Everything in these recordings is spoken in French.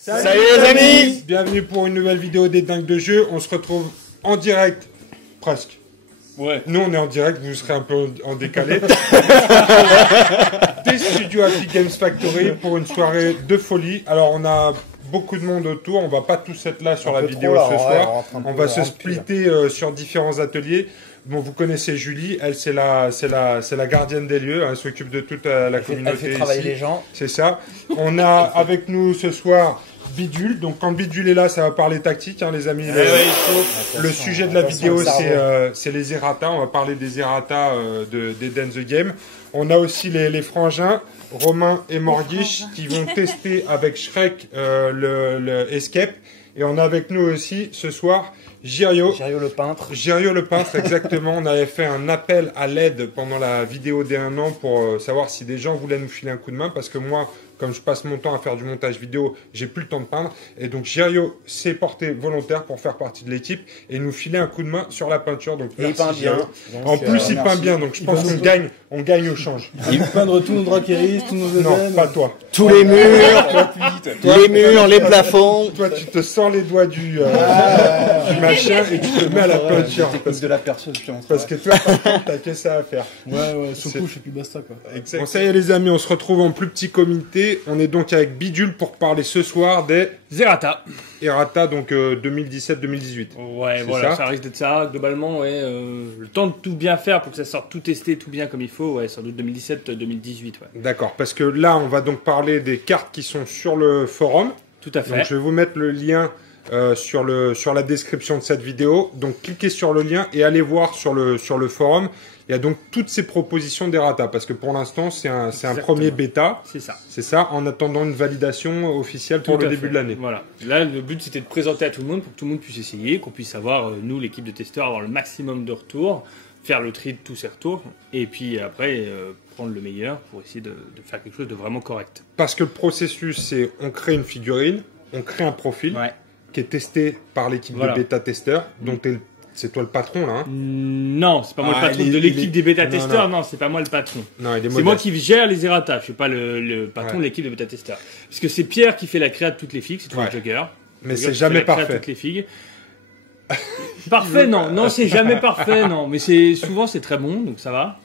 Salut les amis! Bienvenue pour une nouvelle vidéo des dingues de jeu. On se retrouve en direct, presque. Ouais. Nous on est en direct, vous serez un peu en décalé. Des studios Happy Games Factory pour une soirée de folie. Alors on a beaucoup de monde autour, on va pas tous être là sur la vidéo ce soir. On va se splitter sur différents ateliers. Bon, vous connaissez Julie, elle c'est la gardienne des lieux, elle s'occupe de toute la communauté. Elle fait travailler ici. les gens. C'est ça. On a avec nous ce soir Bidule. Donc quand Bidule est là, ça va parler tactique, hein, les amis. Le sujet de la vidéo, c'est les errata. On va parler des errata d'Eden the Game. On a aussi les frangins, Romain et Morguiche, qui vont tester avec Shrek le Escape. Et on a avec nous aussi ce soir Girio le peintre. Girio le peintre, exactement. On avait fait un appel à l'aide pendant la vidéo des 1 an pour savoir si des gens voulaient nous filer un coup de main. Parce que moi, comme je passe mon temps à faire du montage vidéo, j'ai plus le temps de peindre. Et donc Girio s'est porté volontaire pour faire partie de l'équipe et nous filer un coup de main sur la peinture. Donc et il peint bien. Donc, en plus, il peint bien. Donc je pense qu'on gagne au change. Il peindre tous nos draqueries, tous nos Non, Eden. pas toi. Tous les murs, les murs, les plafonds. Toi, tu te sors les doigts du machin et tu te mets à la peinture. De la perceuse, je suis en train. Parce que toi, par contre, t'as que ça à faire. Ouais, ce coup, je fais plus basta, quoi. Bon, ça y est, les amis, on se retrouve en plus petit comité. On est donc avec Bidule pour parler ce soir des Errata. Errata, donc 2017-2018. Ouais, voilà, ça risque d'être ça. Globalement, ouais, le temps de tout bien faire pour que ça sorte tout testé, tout bien comme il faut, ouais, sans doute 2017-2018, ouais. D'accord, parce que là, on va donc parler des cartes qui sont sur le forum. Tout à fait. Donc, je vais vous mettre le lien sur la description de cette vidéo. Donc, cliquez sur le lien et allez voir sur le forum. Il y a donc toutes ces propositions d'errata, parce que pour l'instant, c'est un premier bêta. C'est ça. C'est ça, en attendant une validation officielle pour le début de l'année. Voilà. Là, le but, c'était de présenter à tout le monde pour que tout le monde puisse essayer, qu'on puisse avoir, nous, l'équipe de testeurs, avoir le maximum de retours, faire le tri de tous ces retours, et puis après, prendre le meilleur pour essayer de faire quelque chose de vraiment correct. Parce que le processus, c'est on crée une figurine, on crée un profil qui est testé par l'équipe de bêta-testeurs, donc c'est toi le patron là, hein? Non, c'est pas moi le patron de l'équipe des bêta-testeurs, non, c'est pas moi le patron. C'est moi qui gère les errata, je suis pas le patron de l'équipe de bêta-testeurs. Parce que c'est Pierre qui fait la créa de toutes les figues, c'est tout le jogger. Mais c'est jamais parfait. Toutes les figues. Parfait, non, c'est jamais parfait, non, mais souvent c'est très bon, donc ça va.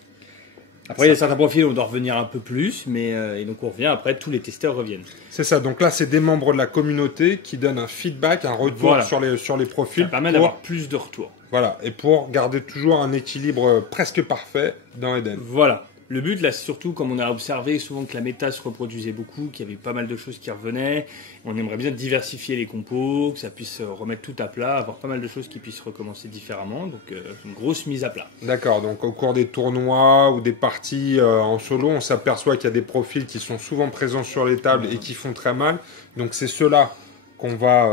Après, il y a certains profils où on doit revenir un peu plus, mais et donc on revient, après tous les testeurs reviennent. C'est ça, donc là c'est des membres de la communauté qui donnent un feedback, un retour sur les profils. Ça permet d'avoir plus de retours. Voilà, et pour garder toujours un équilibre presque parfait dans Eden. Voilà. Le but, là, surtout, comme on a observé souvent que la méta se reproduisait beaucoup, qu'il y avait pas mal de choses qui revenaient, on aimerait bien diversifier les compos, que ça puisse remettre tout à plat, avoir pas mal de choses qui puissent recommencer différemment, donc une grosse mise à plat. D'accord, donc au cours des tournois ou des parties en solo, on s'aperçoit qu'il y a des profils qui sont souvent présents sur les tables et qui font très mal, donc c'est ceux-là qu'on va,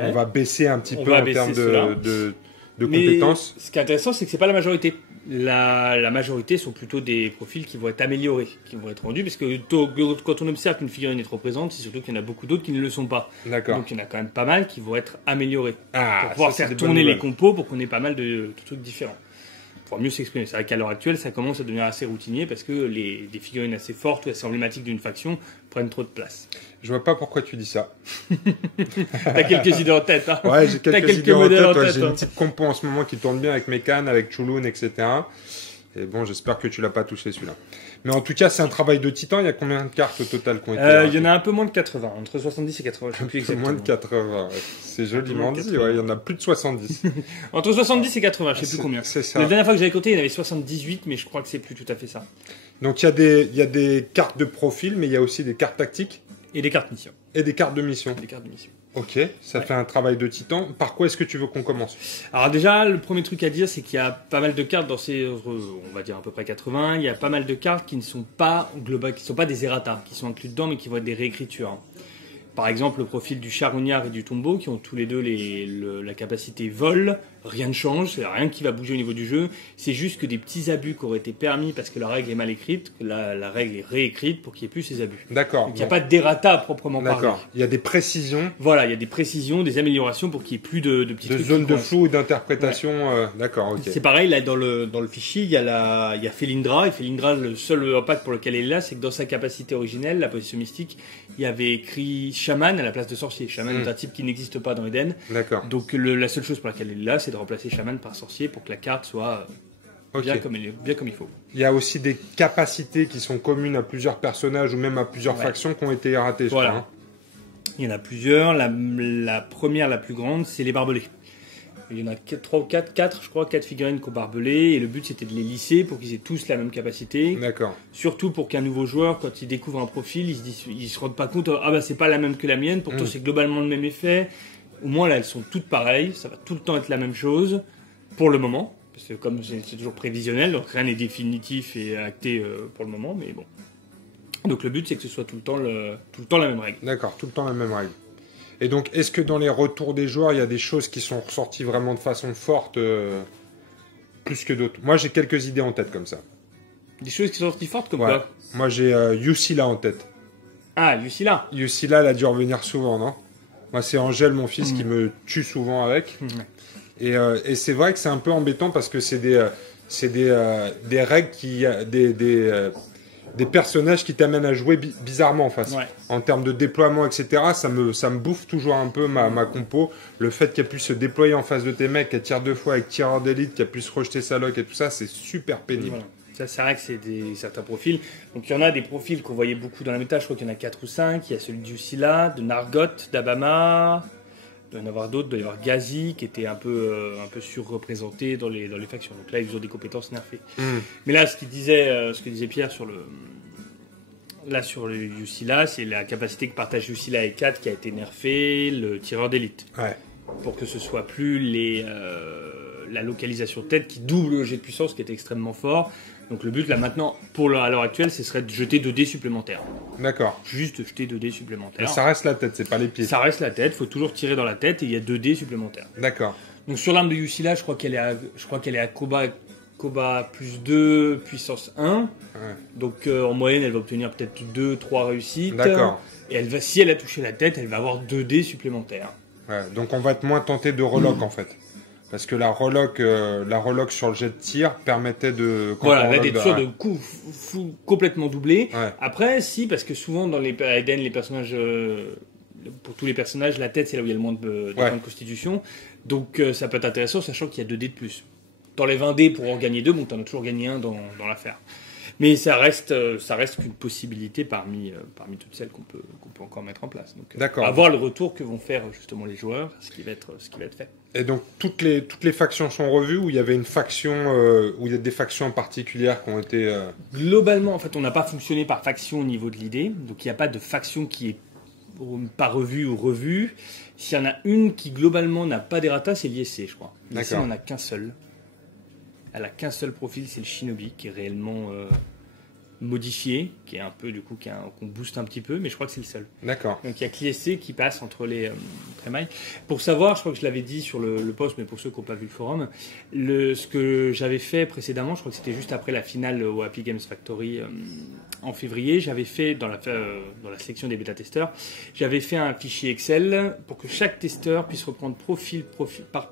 on va baisser un petit peu en termes de compétences. Mais ce qui est intéressant, c'est que c'est pas la majorité. La majorité sont plutôt des profils qui vont être améliorés, qui vont être rendus, parce que quand on observe qu'une figurine est trop présente, c'est surtout qu'il y en a beaucoup d'autres qui ne le sont pas. D'accord. Donc il y en a quand même pas mal qui vont être améliorés pour pouvoir ça, faire tourner les compos pour qu'on ait pas mal de trucs différents. Pour mieux s'exprimer. C'est vrai qu'à l'heure actuelle, ça commence à devenir assez routinier parce que des figurines assez fortes ou assez emblématiques d'une faction prennent trop de place. Je vois pas pourquoi tu dis ça. T'as quelques idées en tête, hein? Ouais, j'ai quelques idées en modèles tête. J'ai une petite compo en ce moment qui tourne bien avec Mekan, avec Chouloun, etc. Et bon, j'espère que tu l'as pas touché celui-là. Mais en tout cas, c'est un travail de titan. Il y a combien de cartes au total qui ont été il y en a un peu moins de 80, entre 70 et 80, je sais plus exactement. Moins de 80, ouais. C'est joliment dit, ouais, il y en a plus de 70. Entre 70 et 80, je sais plus combien. C'est ça. La dernière fois que j'avais compté, il y en avait 78, mais je crois que c'est plus tout à fait ça. Donc il y a des cartes de profil, mais il y a aussi des cartes tactiques. Et des cartes mission. Et des cartes de mission. Des cartes de mission. Ok, ça fait un travail de titan. Par quoi est-ce que tu veux qu'on commence? Alors déjà, le premier truc à dire, c'est qu'il y a pas mal de cartes dans ces, on va dire à peu près 80, il y a pas mal de cartes qui ne sont pas globales, qui ne sont pas des errata, qui sont inclus dedans, mais qui vont être des réécritures. Par exemple, le profil du charognard et du tombeau, qui ont tous les deux la capacité vol, Rien ne change, il n'y a rien qui va bouger au niveau du jeu. C'est juste que des petits abus qui auraient été permis parce que la règle est mal écrite, que la règle est réécrite pour qu'il n'y ait plus ces abus. D'accord. Donc il n'y a pas d'errata à proprement parler. D'accord. Il y a des précisions. Voilà, il y a des précisions, des améliorations pour qu'il n'y ait plus de petits trucs. De zones de flou ou d'interprétation. D'accord, ok. C'est pareil, là dans le fichier, il y a Felindra. Et Felindra, le seul impact pour lequel elle est là, c'est que dans sa capacité originelle, la position mystique, il y avait écrit chaman à la place de sorcier. Chaman est un type qui n'existe pas dans Eden. D'accord. Donc la seule chose pour laquelle elle est là, c'est de remplacer chaman par sorcier pour que la carte soit bien comme il faut. Il y a aussi des capacités qui sont communes à plusieurs personnages ou même à plusieurs factions qui ont été ratées, je crois. Hein. Il y en a plusieurs. La première, la plus grande, c'est les barbelés. Il y en a 4 figurines qui ont barbelé, et le but c'était de les lisser pour qu'ils aient tous la même capacité. D'accord. Surtout pour qu'un nouveau joueur, quand il découvre un profil, il se rende pas compte, ah bah c'est pas la même que la mienne, pourtant c'est globalement le même effet. Au moins là elles sont toutes pareilles, ça va tout le temps être la même chose, pour le moment, parce que comme c'est toujours prévisionnel, donc rien n'est définitif et acté pour le moment, mais bon. Donc le but c'est que ce soit tout le temps la même règle. D'accord, tout le temps la même règle. Et donc, est-ce que dans les retours des joueurs, il y a des choses qui sont ressorties vraiment de façon forte, plus que d'autres? Moi, j'ai quelques idées en tête comme ça. Des choses qui sont sorties fortes comme quoi? Moi, j'ai Yusila en tête. Ah, Yusila. Yusila, elle a dû revenir souvent, non? Moi, c'est Angèle, mon fils, qui me tue souvent avec. Et c'est vrai que c'est un peu embêtant parce que c'est des règles des personnages qui t'amènent à jouer bizarrement en face. En termes de déploiement, etc., ça me bouffe toujours un peu ma compo. Le fait qu'elle puisse se déployer en face de tes mecs, qu'elle tire 2 fois avec tireur d'élite, qu'elle puisse rejeter sa lock et tout ça, c'est super pénible. Voilà. Ça, c'est vrai que c'est certains profils. Donc il y en a des profils qu'on voyait beaucoup dans la méta, je crois qu'il y en a 4 ou 5. Il y a celui de Yusila, de Nargot, d'Abama. Il doit y en avoir d'autres, il doit y avoir Gazi qui était un peu surreprésenté dans les factions. Donc là, ils ont des compétences nerfées. Mais là, ce que disait Pierre sur le Yusila, c'est la capacité que partagent Yusila et 4 qui a été nerfée, le tireur d'élite. Ouais. Pour que ce soit plus la localisation tête qui double le jet de puissance qui est extrêmement fort. Donc le but là maintenant, à l'heure actuelle, ce serait de jeter 2 dés supplémentaires. D'accord. Juste jeter 2 dés supplémentaires. Mais ça reste la tête, c'est pas les pieds. Ça reste la tête, il faut toujours tirer dans la tête et il y a 2 dés supplémentaires. D'accord. Donc sur l'arme de Yusila, je crois qu'elle est à Koba plus 2, puissance 1. Ouais. Donc en moyenne, elle va obtenir peut-être 2-3 réussites. D'accord. Et si elle a touché la tête, elle va avoir 2 dés supplémentaires. Ouais, donc on va être moins tenté de relock en fait. Parce que la relock sur le jet de tir permettait de... Voilà, là d'être sûr de complètement doublé. Ouais. Après, si, parce que souvent dans les Eden, les personnages... pour tous les personnages, la tête c'est là où il y a le moins de points de constitution. Donc ça peut être intéressant, sachant qu'il y a 2 dés de plus. T'enlèves un dé pour en gagner 2, bon t'en as toujours gagné un dans l'affaire. Mais ça reste qu'une possibilité parmi toutes celles qu'on peut encore mettre en place. Donc, d'accord. À voir le retour que vont faire justement les joueurs, ce qui va être fait. Et donc toutes les factions sont revues, ou il y avait une faction où il y a des factions particulières qui ont été Globalement, en fait, on n'a pas fonctionné par faction au niveau de l'idée, donc il n'y a pas de faction qui est pas revue ou revue. S'il y en a une qui globalement n'a pas d'errata, c'est l'ISC, je crois. L'ISC, on n'en a qu'un seul. Elle a qu'un seul profil, c'est le Shinobi, qui est réellement modifié, qui est un peu du coup qu'on booste un petit peu, mais je crois que c'est le seul. D'accord. Donc il y a que l'ISC qui passe entre les prémailles. Pour savoir, je crois que je l'avais dit sur le post, mais pour ceux qui n'ont pas vu le forum, ce que j'avais fait précédemment, je crois que c'était juste après la finale au Happy Games Factory en février, j'avais fait dans la section des bêta-testeurs, j'avais fait un fichier Excel pour que chaque testeur puisse reprendre profil par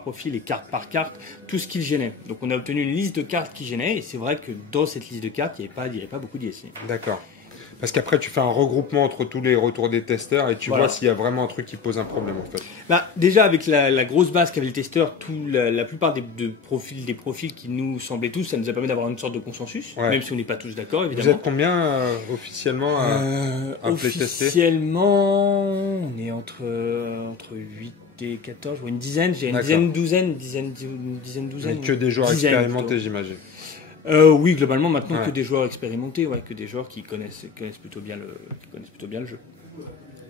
profil et carte par carte tout ce qu'il gênait. Donc on a obtenu une liste de cartes qui gênaient, et c'est vrai que dans cette liste de cartes, il n'y avait pas beaucoup d'ISC. D'accord. Parce qu'après, tu fais un regroupement entre tous les retours des testeurs et tu vois s'il y a vraiment un truc qui pose un problème en fait. Bah, déjà, avec la grosse base qu'avaient les testeurs, la plupart des profils qui nous semblaient tous, ça nous a permis d'avoir une sorte de consensus, même si on n'est pas tous d'accord, évidemment. Vous êtes combien officiellement à playtester ? Officiellement, on est entre 8 et 14, ou une dizaine, j'ai une dizaine, douzaine. Mais que des joueurs expérimentés, j'imagine. Oui, globalement, maintenant que des joueurs expérimentés, que des joueurs qui connaissent plutôt bien le jeu.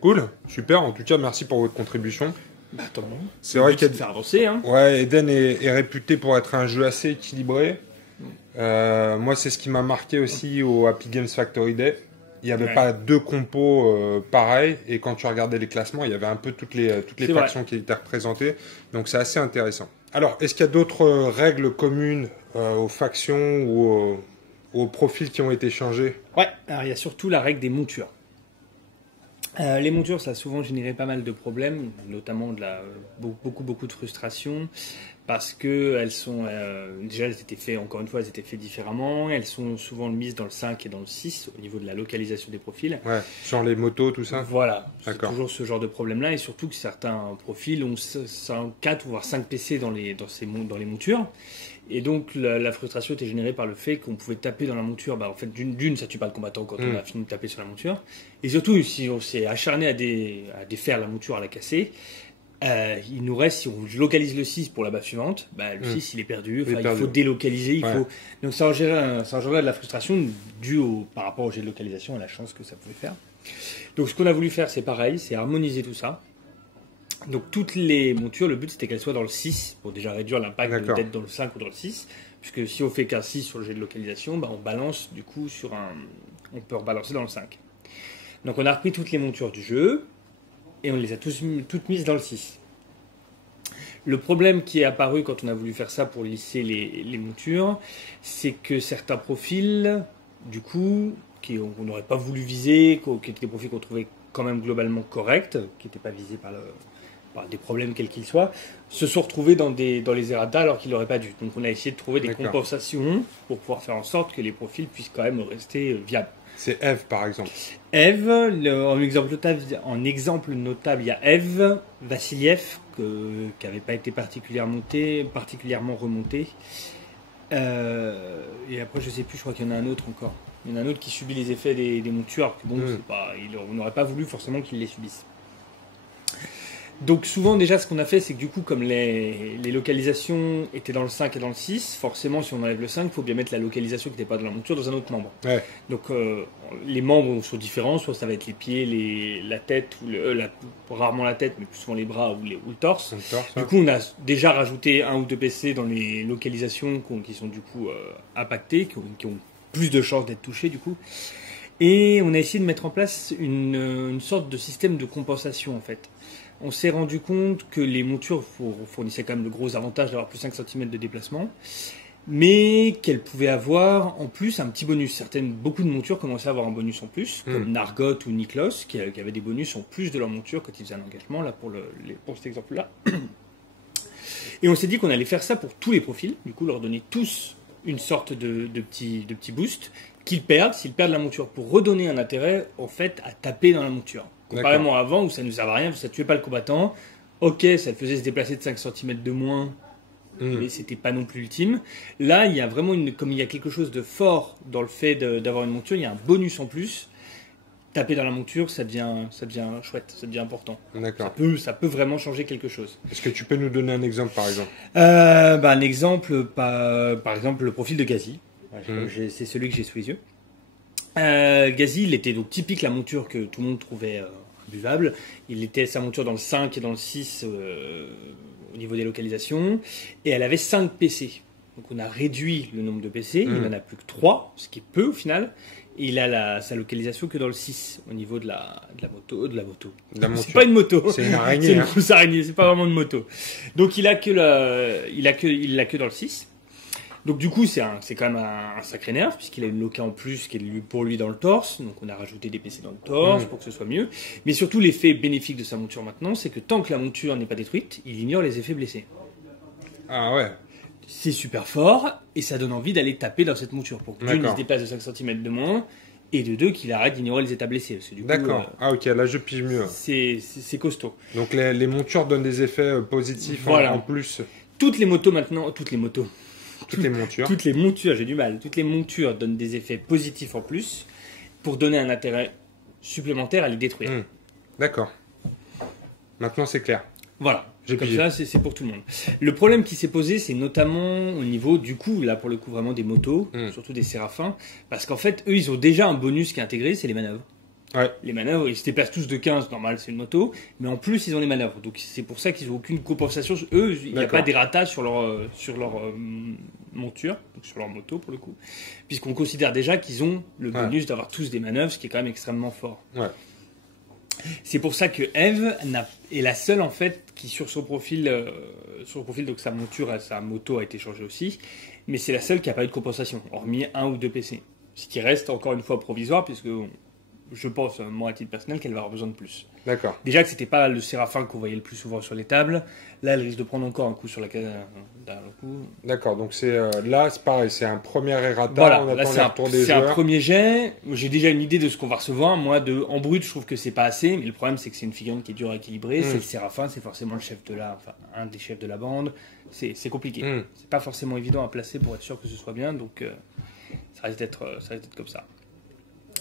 Cool, super. En tout cas, merci pour votre contribution. Bah, tant mieux. C'est vrai qu'elle faire avancer. Hein. Ouais, Eden est réputé pour être un jeu assez équilibré. Moi, c'est ce qui m'a marqué aussi au Happy Games Factory Day. Il n'y avait pas 2 compos pareils, et quand tu regardais les classements, il y avait un peu toutes les factions qui étaient représentées. Donc c'est assez intéressant. Alors, est-ce qu'il y a d'autres règles communes aux factions ou aux profils qui ont été changés? Ouais, alors il y a surtout la règle des montures. Les montures, ça a souvent généré pas mal de problèmes, notamment beaucoup de frustration, parce que elles sont déjà elles étaient faites, encore une fois, elles étaient faites différemment. Elles sont souvent mises dans le 5 et dans le 6 au niveau de la localisation des profils. Ouais, genre les motos, tout ça. Voilà, c'est D'accord. toujours ce genre de problème-là, et surtout que certains profils ont 4 voire 5 PC dans les montures. Et donc la frustration était générée par le fait qu'on pouvait taper dans la monture. Bah, en fait, d'une, ça tue pas le combattant quand on a fini de taper sur la monture. Et surtout, si on s'est acharné à défaire la monture, à la casser, il nous reste, si on localise le 6 pour la baffe suivante, bah, le 6 il est perdu. Enfin, il faut délocaliser. Donc ça engendrait de la frustration due par rapport au jet de localisation et à la chance que ça pouvait faire. Donc ce qu'on a voulu faire, c'est pareil, c'est harmoniser tout ça. Donc toutes les montures, le but c'était qu'elles soient dans le 6 pour déjà réduire l'impact d'être dans le 5 ou dans le 6, puisque si on fait qu'un 6 sur le jet de localisation, bah on balance du coup on peut rebalancer dans le 5. Donc on a repris toutes les montures du jeu et on les a toutes mises dans le 6. Le problème qui est apparu quand on a voulu faire ça pour lisser les montures, c'est que certains profils, du coup, qu'on n'aurait pas voulu viser, qui étaient des profils qu'on trouvait quand même globalement corrects, qui n'étaient pas visés par des problèmes quels qu'ils soient, se sont retrouvés dans les errata alors qu'ils n'auraient pas dû. Donc on a essayé de trouver des compensations pour pouvoir faire en sorte que les profils puissent quand même rester viables. C'est Eve par exemple. Eve, en exemple notable, il y a Eve Vassiliev, qui n'avait pas été particulièrement remonté. Et après je sais plus, je crois qu'il y en a un autre encore. Il y en a un autre qui subit les effets des montures, que bon, on n'aurait pas voulu forcément qu'il les subisse. Donc souvent déjà ce qu'on a fait, c'est que du coup comme les localisations étaient dans le 5 et dans le 6, forcément si on enlève le 5, il faut bien mettre la localisation qui n'était pas dans la monture dans un autre membre. Ouais. Donc les membres sont différents, soit ça va être les pieds, la tête, rarement la tête, mais plus souvent les bras ou le torse. Du coup on a déjà rajouté 1 ou 2 PC dans les localisations qui sont du coup impactées, qui ont plus de chances d'être touchées du coup. Et on a essayé de mettre en place une sorte de système de compensation en fait. On s'est rendu compte que les montures fournissaient quand même le gros avantage d'avoir plus 5 cm de déplacement, mais qu'elles pouvaient avoir en plus un petit bonus. Beaucoup de montures commençaient à avoir un bonus en plus, comme Nargot ou Niklos, qui avaient des bonus en plus de leur monture quand ils faisaient un engagement, là pour cet exemple-là. Et on s'est dit qu'on allait faire ça pour tous les profils, du coup leur donner tous une sorte de petit boost, s'ils perdent la monture, pour redonner un intérêt en fait à taper dans la monture. Comparément avant où ça ne nous servait à rien, ça ne tuait pas le combattant. Ok, ça le faisait se déplacer de 5 cm de moins, mais c'était pas non plus ultime. Là, il y a vraiment comme il y a quelque chose de fort dans le fait d'avoir une monture, il y a un bonus en plus. Taper dans la monture, ça devient chouette, ça devient important. D'accord. Ça peut vraiment changer quelque chose. Est-ce que tu peux nous donner un exemple par exemple? Un exemple, par exemple le profil de Gazi. C'est celui que j'ai sous les yeux. Gazi, il était donc typique la monture que tout le monde trouvait buvable. Il était sa monture dans le 5 et dans le 6 au niveau des localisations. Et elle avait 5 PC. Donc on a réduit le nombre de PC. Il n'en a plus que 3, ce qui est peu au final. Et il a sa localisation que dans le 6 au niveau de la moto. C'est pas une moto. C'est une araignée. C'est une grosse araignée. C'est pas vraiment une moto. Donc il a que dans le 6. Donc du coup, c'est quand même un sacré nerf, puisqu'il a une loca en plus qui est pour lui dans le torse. Donc on a rajouté des PC dans le torse pour que ce soit mieux. Mais surtout, l'effet bénéfique de sa monture maintenant, c'est que tant que la monture n'est pas détruite, il ignore les effets blessés. Ah ouais. C'est super fort, et ça donne envie d'aller taper dans cette monture. Pour que d'une, il se déplace de 5 cm de moins, et de deux, qu'il arrête d'ignorer les états blessés. D'accord. Ok, là je pige mieux. C'est costaud. Donc les montures donnent des effets positifs en plus. Toutes les motos maintenant... Toutes les montures, j'ai du mal. Toutes les montures donnent des effets positifs en plus pour donner un intérêt supplémentaire à les détruire. D'accord. Maintenant, c'est clair. Voilà. Comme ça, c'est pour tout le monde. Le problème qui s'est posé, c'est notamment au niveau, du coup, là, pour le coup, vraiment des motos, surtout des séraphins, parce qu'en fait, eux, ils ont déjà un bonus qui est intégré, c'est les manœuvres. Ouais. Les manœuvres, ils se déplacent tous de 15, normal, c'est une moto, mais en plus, ils ont les manœuvres. Donc, c'est pour ça qu'ils n'ont aucune compensation. Eux, il n'y a pas d'errata sur leur monture, donc sur leur moto, pour le coup, puisqu'on considère déjà qu'ils ont le bonus d'avoir tous des manœuvres, ce qui est quand même extrêmement fort. Ouais. C'est pour ça que Eve est la seule en fait qui sur son profil, donc sa monture, sa moto a été changée aussi, mais c'est la seule qui n'a pas eu de compensation, hormis 1 ou 2 PC. Ce qui reste encore une fois provisoire, puisque je pense, moi à titre personnel, qu'elle va avoir besoin de plus. D'accord. Déjà que c'était pas le Séraphin qu'on voyait le plus souvent sur les tables, là elle risque de prendre encore un coup sur la case derrière le coup. D'accord, donc c'est là c'est pareil, c'est un premier errata, Voilà, on là attend les retours des c'est un joueurs. premier jet. J'ai déjà une idée de ce qu'on va recevoir. Moi, en brut, je trouve que c'est pas assez, mais le problème c'est que c'est une figurine qui est dure à équilibrer. C'est le Séraphin, c'est forcément le chef de un des chefs de la bande. C'est compliqué. C'est pas forcément évident à placer pour être sûr que ce soit bien, donc ça risque d'être comme ça.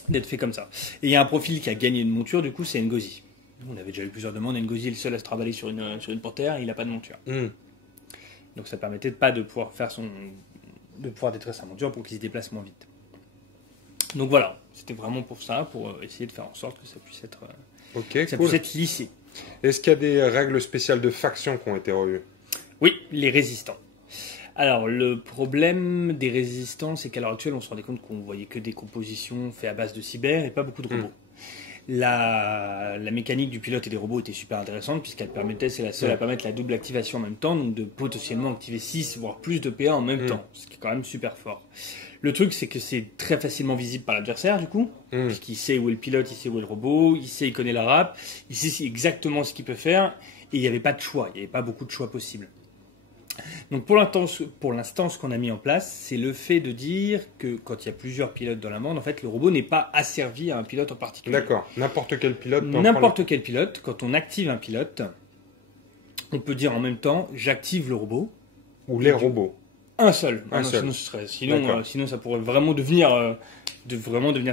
D'être fait comme ça. Et il y a un profil qui a gagné une monture, du coup, c'est Ngozi. On avait déjà eu plusieurs demandes. Ngozi est le seul à se travailler sur une panthère, il n'a pas de monture. Donc ça permettait de pouvoir détruire sa monture pour qu'il se déplace moins vite. Donc voilà, c'était vraiment pour ça, pour essayer de faire en sorte que ça puisse être, puisse être lissé. Est-ce qu'il y a des règles spéciales de faction qui ont été revues? Oui, les résistants. Alors, le problème des résistants, c'est qu'à l'heure actuelle, on se rendait compte qu'on voyait que des compositions faites à base de cyber et pas beaucoup de robots. La mécanique du pilote et des robots était super intéressante puisqu'elle permettait, c'est la seule à permettre la double activation en même temps, donc de potentiellement activer 6 voire plus de PA en même temps, ce qui est quand même super fort. Le truc, c'est que c'est très facilement visible par l'adversaire du coup, puisqu'il sait où est le pilote, il sait où est le robot, il connaît la rap, il sait exactement ce qu'il peut faire et il n'y avait pas de choix, il n'y avait pas beaucoup de choix possibles. Donc pour l'instant, ce qu'on a mis en place, c'est le fait de dire que quand il y a plusieurs pilotes dans la bande, en fait, le robot n'est pas asservi à un pilote en particulier. D'accord, n'importe quel pilote. N'importe quel pilote, quand on active un pilote, on peut dire en même temps, j'active le robot. Ou les robots. Un seul. Sinon, sinon, ça pourrait vraiment devenir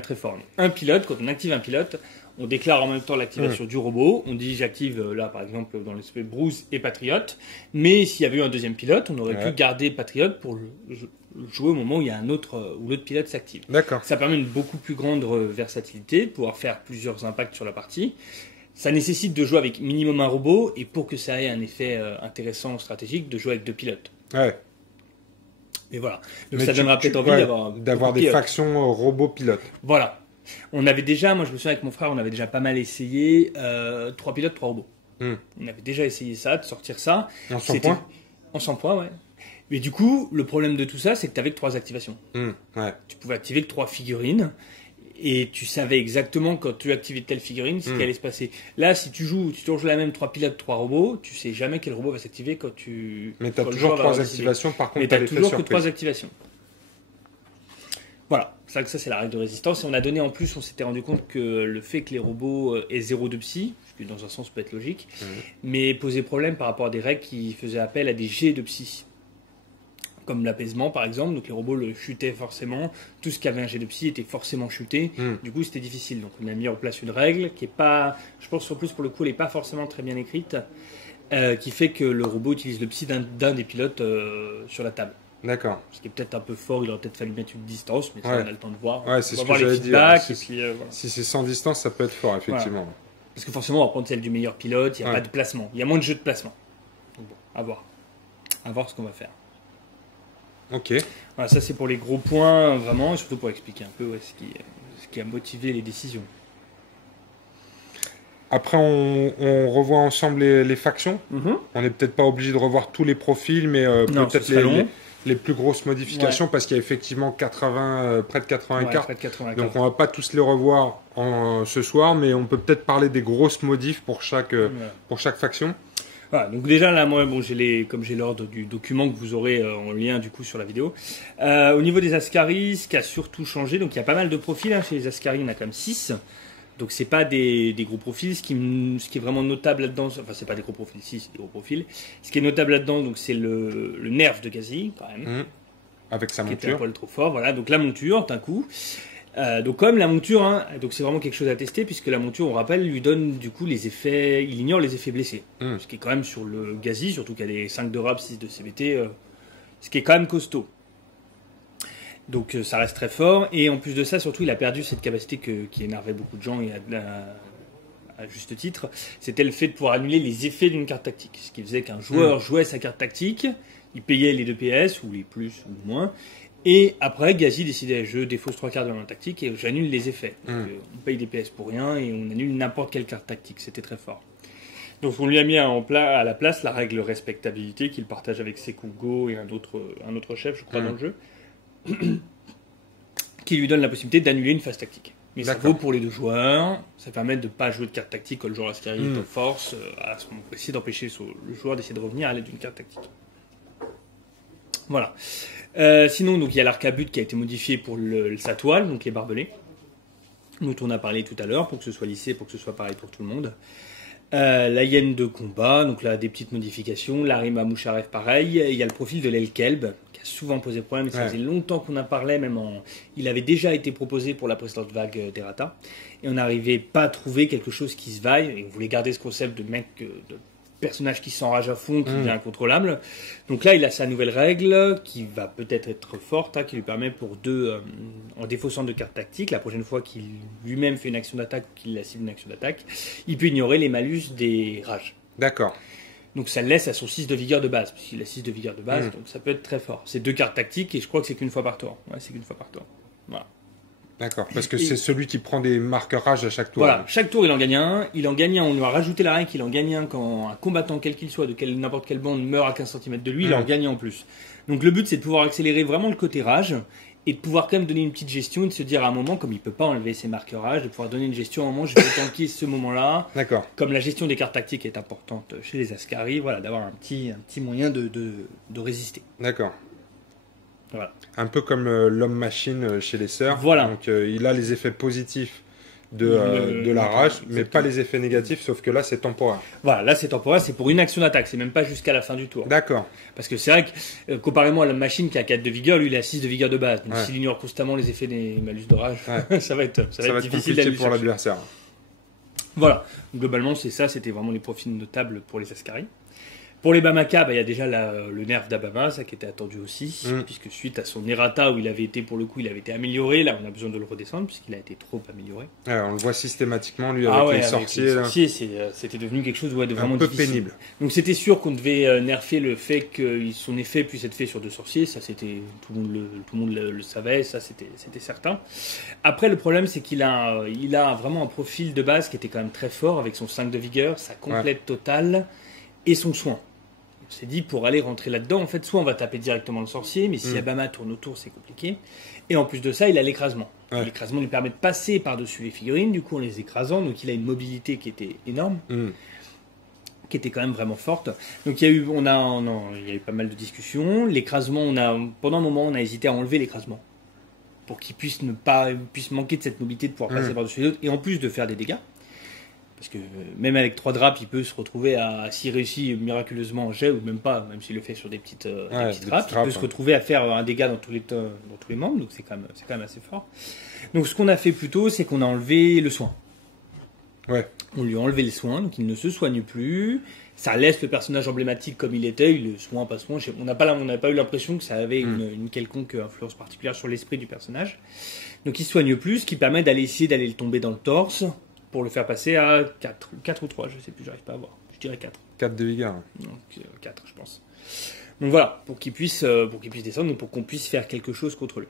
très fort. Un pilote, quand on active un pilote, on déclare en même temps l'activation du robot. On dit j'active, là par exemple, dans l'espèce Bruce et Patriote. Mais s'il y avait eu un deuxième pilote, on aurait pu garder Patriote pour jouer au moment où il y a où l'autre pilote s'active. D'accord. Ça permet une beaucoup plus grande versatilité, pouvoir faire plusieurs impacts sur la partie. Ça nécessite de jouer avec minimum un robot et pour que ça ait un effet intéressant stratégique, de jouer avec 2 pilotes. Ouais. Et voilà. Donc ça donnera peut-être envie d'avoir des factions robots-pilotes. Voilà. On avait déjà, moi je me souviens avec mon frère, on avait déjà pas mal essayé 3 pilotes, 3 robots. On avait déjà essayé ça, de sortir ça. En 100 points En 100 points, ouais. Mais du coup, le problème de tout ça, c'est que tu avais que 3 activations. Tu pouvais activer que 3 figurines. Et tu savais exactement quand tu activais telle figurine ce qui allait se passer. Là, si tu joues la même 3 pilotes, 3 robots, tu sais jamais quel robot va s'activer quand tu. Mais tu as toujours 3 activations, par contre, tu as toujours que 3 activations. Voilà, ça c'est la règle de résistance. Et on a donné en plus, on s'était rendu compte que le fait que les robots aient 0 de psy, ce qui dans un sens peut être logique, mais posait problème par rapport à des règles qui faisaient appel à des jets de psy. Comme l'apaisement par exemple, donc les robots le chutaient forcément, tout ce qui avait un jet de psy était forcément chuté, du coup c'était difficile. Donc on a mis en place une règle qui est pas, je pense en plus pour le coup elle n'est pas forcément très bien écrite, qui fait que le robot utilise le psy d'un des pilotes sur la table. D'accord. Ce qui est peut-être un peu fort, il aurait peut-être fallu mettre une distance, mais ça on a le temps de voir. Ouais, c'est ce que j'allais dire. Si c'est sans distance, ça peut être fort, effectivement. Voilà. Parce que forcément on va prendre celle du meilleur pilote, il n'y a pas de placement, il y a moins de jeux de placement. Donc bon, à voir. À voir ce qu'on va faire. Ok. Voilà, ça c'est pour les gros points, vraiment, et surtout pour expliquer un peu ce qui a motivé les décisions. Après, on revoit ensemble les factions. On n'est peut-être pas obligé de revoir tous les profils, mais peut-être les plus grosses modifications, parce qu'il y a effectivement près de 80 cartes. Donc on va pas tous les revoir ce soir, mais on peut peut-être parler des grosses modifs pour chaque faction. Voilà, donc déjà là, moi, bon, comme j'ai l'ordre du document que vous aurez en lien du coup sur la vidéo. Au niveau des Ascaris, ce qui a surtout changé, donc il y a pas mal de profils chez les Ascaris, il y en a quand même 6. Donc c'est pas des gros profils. Ce qui est vraiment notable là-dedans, enfin c'est pas des gros profils, si c'est des gros profils. Ce qui est notable là-dedans, donc c'est le nerf de Gazi quand même. Avec sa monture. Qui était un poil trop fort, voilà. Donc la monture, d'un coup. Donc comme la monture, donc c'est vraiment quelque chose à tester puisque la monture, on rappelle, lui donne du coup les effets, il ignore les effets blessés. Ce qui est quand même sur le Gazi, surtout qu'il y a des 5 de rap, 6 de CVT, ce qui est quand même costaud. Donc ça reste très fort et en plus de ça, surtout il a perdu cette capacité qui énervait beaucoup de gens et à juste titre, c'était le fait de pouvoir annuler les effets d'une carte tactique. Ce qui faisait qu'un joueur jouait sa carte tactique, il payait les 2 PS ou les plus ou moins. Et après, Gazi décidait, je défausse 3 cartes de la main tactique et j'annule les effets. Donc, on paye des PS pour rien et on annule n'importe quelle carte tactique. C'était très fort. Donc on lui a mis à la place la règle respectabilité qu'il partage avec Sekugo et un autre chef, je crois, dans le jeu, qui lui donne la possibilité d'annuler une phase tactique. Mais ça vaut pour les 2 joueurs, ça permet de ne pas jouer de carte tactique quand le joueur Ascari est en force, à ce moment essayer d'empêcher le joueur d'essayer de revenir à l'aide d'une carte tactique. Voilà. Sinon, donc il y a l'arcabute qui a été modifié pour sa toile, donc les barbelés, dont on a parlé tout à l'heure, pour que ce soit lissé, pour que ce soit pareil pour tout le monde. La hyène de combat, donc là des petites modifications. L'arima Moucharef, pareil. Il y a le profil de l'Elkelb, qui a souvent posé problème. Ça faisait longtemps qu'on en parlait, il avait déjà été proposé pour la précédente vague d'Errata. Et on n'arrivait pas à trouver quelque chose qui se vaille. Et on voulait garder ce concept de mec, de personnage qui s'enrage à fond, qui devient incontrôlable. Donc là, il a sa nouvelle règle qui va peut-être être forte, qui lui permet pour 2, en défaussant 2 cartes tactiques, la prochaine fois qu'il lui-même fait une action d'attaque ou qu'il la cible une action d'attaque, il peut ignorer les malus des rages. D'accord. Donc ça le laisse à son 6 de vigueur de base, puisqu'il a 6 de vigueur de base, donc ça peut être très fort. C'est 2 cartes tactiques et je crois que c'est qu'une fois par tour. Ouais, c'est qu'une fois par tour. Voilà. D'accord, parce que c'est celui qui prend des marqueurs rage à chaque tour. Voilà, chaque tour il en gagne un. Il en gagne un, on lui a rajouté la règle qu'il en gagne un quand un combattant, quel qu'il soit, de n'importe quelle bande, meurt à 15 cm de lui, il en gagne un en plus. Donc le but c'est de pouvoir accélérer vraiment le côté rage et de pouvoir quand même donner une petite gestion et de se dire à un moment, comme il ne peut pas enlever ses marqueurs rage, de pouvoir donner une gestion à un moment, je vais tanker ce moment-là. D'accord. Comme la gestion des cartes tactiques est importante chez les Ascari, voilà, d'avoir un petit moyen de résister. D'accord. Voilà. Un peu comme l'homme-machine chez les sœurs. Voilà. Donc il a les effets positifs de la rage, mais pas les effets négatifs, sauf que là c'est temporaire. Voilà, là c'est temporaire, c'est pour une action d'attaque, c'est même pas jusqu'à la fin du tour. D'accord. Parce que c'est vrai que, comparément à la machine qui a 4 de vigueur, lui il a 6 de vigueur de base. Donc s'il ignore constamment les effets des malus de rage, ça va être difficile compliqué pour l'adversaire. Voilà, globalement c'est ça, c'était vraiment les profils notables pour les Ascari. Pour les Bamaka, il y a déjà le nerf d'Abama, ça qui était attendu aussi, puisque suite à son errata où il avait été, pour le coup, il avait été amélioré, là on a besoin de le redescendre, puisqu'il a été trop amélioré. On le voit systématiquement, lui, avec les sorciers. Les sorciers, c'était devenu quelque chose de vraiment un peu difficile. pénible. Donc c'était sûr qu'on devait nerfer le fait que son effet puisse être fait sur 2 sorciers, ça c'était tout le monde le savait, ça c'était certain. Après le problème c'est qu'il a vraiment un profil de base qui était quand même très fort, avec son 5 de vigueur, sa complète totale et son soin. On s'est dit, pour aller rentrer là-dedans, en fait, soit on va taper directement le sorcier, mais si Abama tourne autour, c'est compliqué. Et en plus de ça, il a l'écrasement. L'écrasement lui permet de passer par-dessus les figurines, du coup, en les écrasant. Donc, il a une mobilité qui était énorme, qui était quand même vraiment forte. Donc, il y a eu pas mal de discussions. L'écrasement, pendant un moment, on a hésité à enlever l'écrasement, pour qu'il puisse manquer de cette mobilité de pouvoir passer par-dessus les autres, et en plus de faire des dégâts. Parce que même avec 3 drapes, il peut se retrouver s'il réussit miraculeusement en jet, ou même pas, même s'il le fait sur des petites drapes, il peut se retrouver à faire un dégât dans tous les membres, donc c'est quand même assez fort. Donc ce qu'on a fait plutôt, c'est qu'on a enlevé le soin. On lui a enlevé le soin, donc il ne se soigne plus. Ça laisse le personnage emblématique comme il était, le soin, pas soin. On n'a pas eu l'impression que ça avait une quelconque influence particulière sur l'esprit du personnage. Donc il se soigne plus, ce qui permet essayer d'aller le tomber dans le torse, pour le faire passer à 4 ou 3, je sais plus, j'arrive pas à voir. Je dirais 4. 4 de vigueur. Donc 4, je pense. Donc voilà, pour qu'il puisse descendre, donc pour qu'on puisse faire quelque chose contre lui.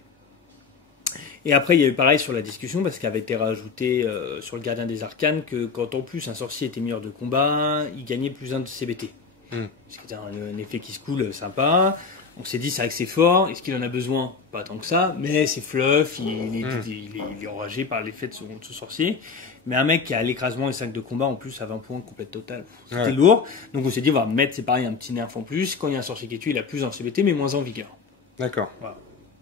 Et après, il y a eu pareil sur la discussion, parce qu'il avait été rajouté sur le gardien des arcanes, que quand en plus un sorcier était meilleur de combat, il gagnait plus 1 de CBT. Ce qui est un effet qui se coule sympa. On s'est dit, c'est vrai que c'est fort, est-ce qu'il en a besoin? Pas tant que ça, mais c'est fluff, il est enragé par l'effet de ce sorcier. Mais un mec qui a l'écrasement et 5 de combat en plus à 20 points complète totale, c'était lourd. Donc on s'est dit, on va mettre, c'est pareil, un petit nerf en plus. Quand il y a un sorcier qui est tué, il a plus en CBT, mais moins en vigueur. D'accord. Voilà.